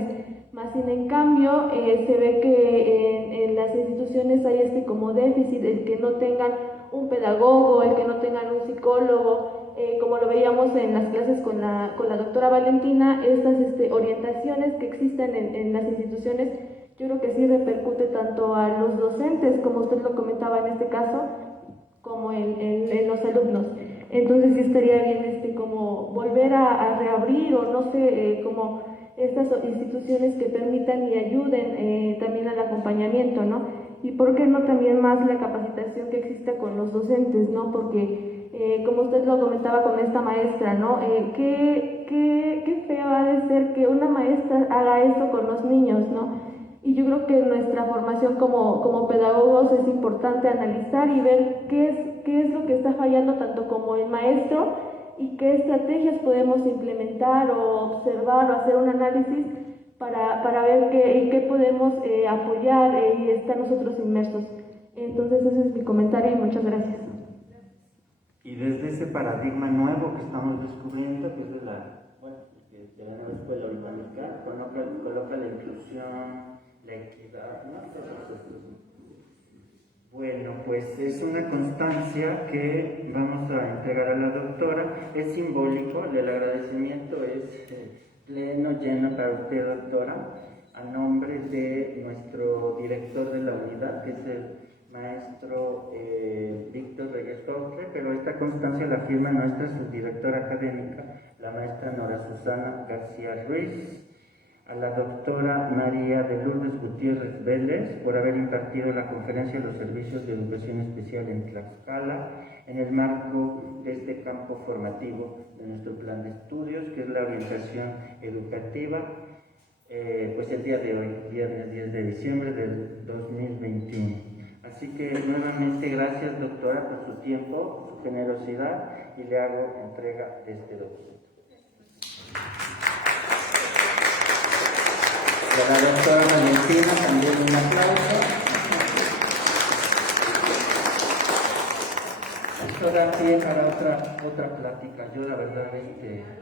más sin en cambio se ve que en las instituciones hay como déficit, el que no tengan un pedagogo, el que no tengan un psicólogo, como lo veíamos en las clases con la doctora Valentina, estas orientaciones que existen en las instituciones, yo creo que sí repercute tanto a los docentes, como usted lo comentaba en este caso, como en los alumnos. Entonces sí estaría bien como volver a reabrir o no sé, como estas instituciones que permitan y ayuden también al acompañamiento, ¿no? Y por qué no también más la capacitación que exista con los docentes, ¿no? Porque como usted lo comentaba con esta maestra, ¿no? Qué feo ha de ser que una maestra haga esto con los niños, ¿no? Y yo creo que en nuestra formación como pedagogos es importante analizar y ver qué es lo que está fallando tanto como el maestro y qué estrategias podemos implementar o observar o hacer un análisis para ver en qué podemos apoyar y estar nosotros inmersos. Entonces ese es mi comentario y muchas gracias. Y desde ese paradigma nuevo que estamos descubriendo, que es de la nueva escuela orgánica, coloca la inclusión, la equidad, ¿no? Bueno, pues es una constancia que vamos a entregar a la doctora. Es simbólico, el agradecimiento es pleno, lleno para usted, doctora, a nombre de nuestro director de la unidad, que es el maestro Víctor Reyes Tostre, pero esta constancia la firma nuestra subdirectora académica, la maestra Nora Susana García Ruiz, a la doctora María de Lourdes Gutiérrez Vélez por haber impartido la conferencia de los servicios de educación especial en Tlaxcala en el marco de este campo formativo de nuestro plan de estudios, que es la orientación educativa, pues el día de hoy, viernes 10 de diciembre del 2021. Así que nuevamente gracias, doctora, por su tiempo, su generosidad, y le hago entrega de este documento. Y a la doctora Valentina también un aplauso. Esto da pie para otra plática. Yo la verdad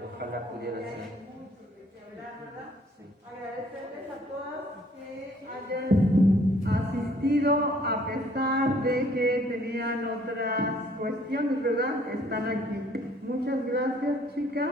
ojalá pudiera ser. Agradecerles a todas que hayan asistido a pesar de que tenían otras cuestiones, ¿verdad? Están aquí. Muchas gracias, chicas.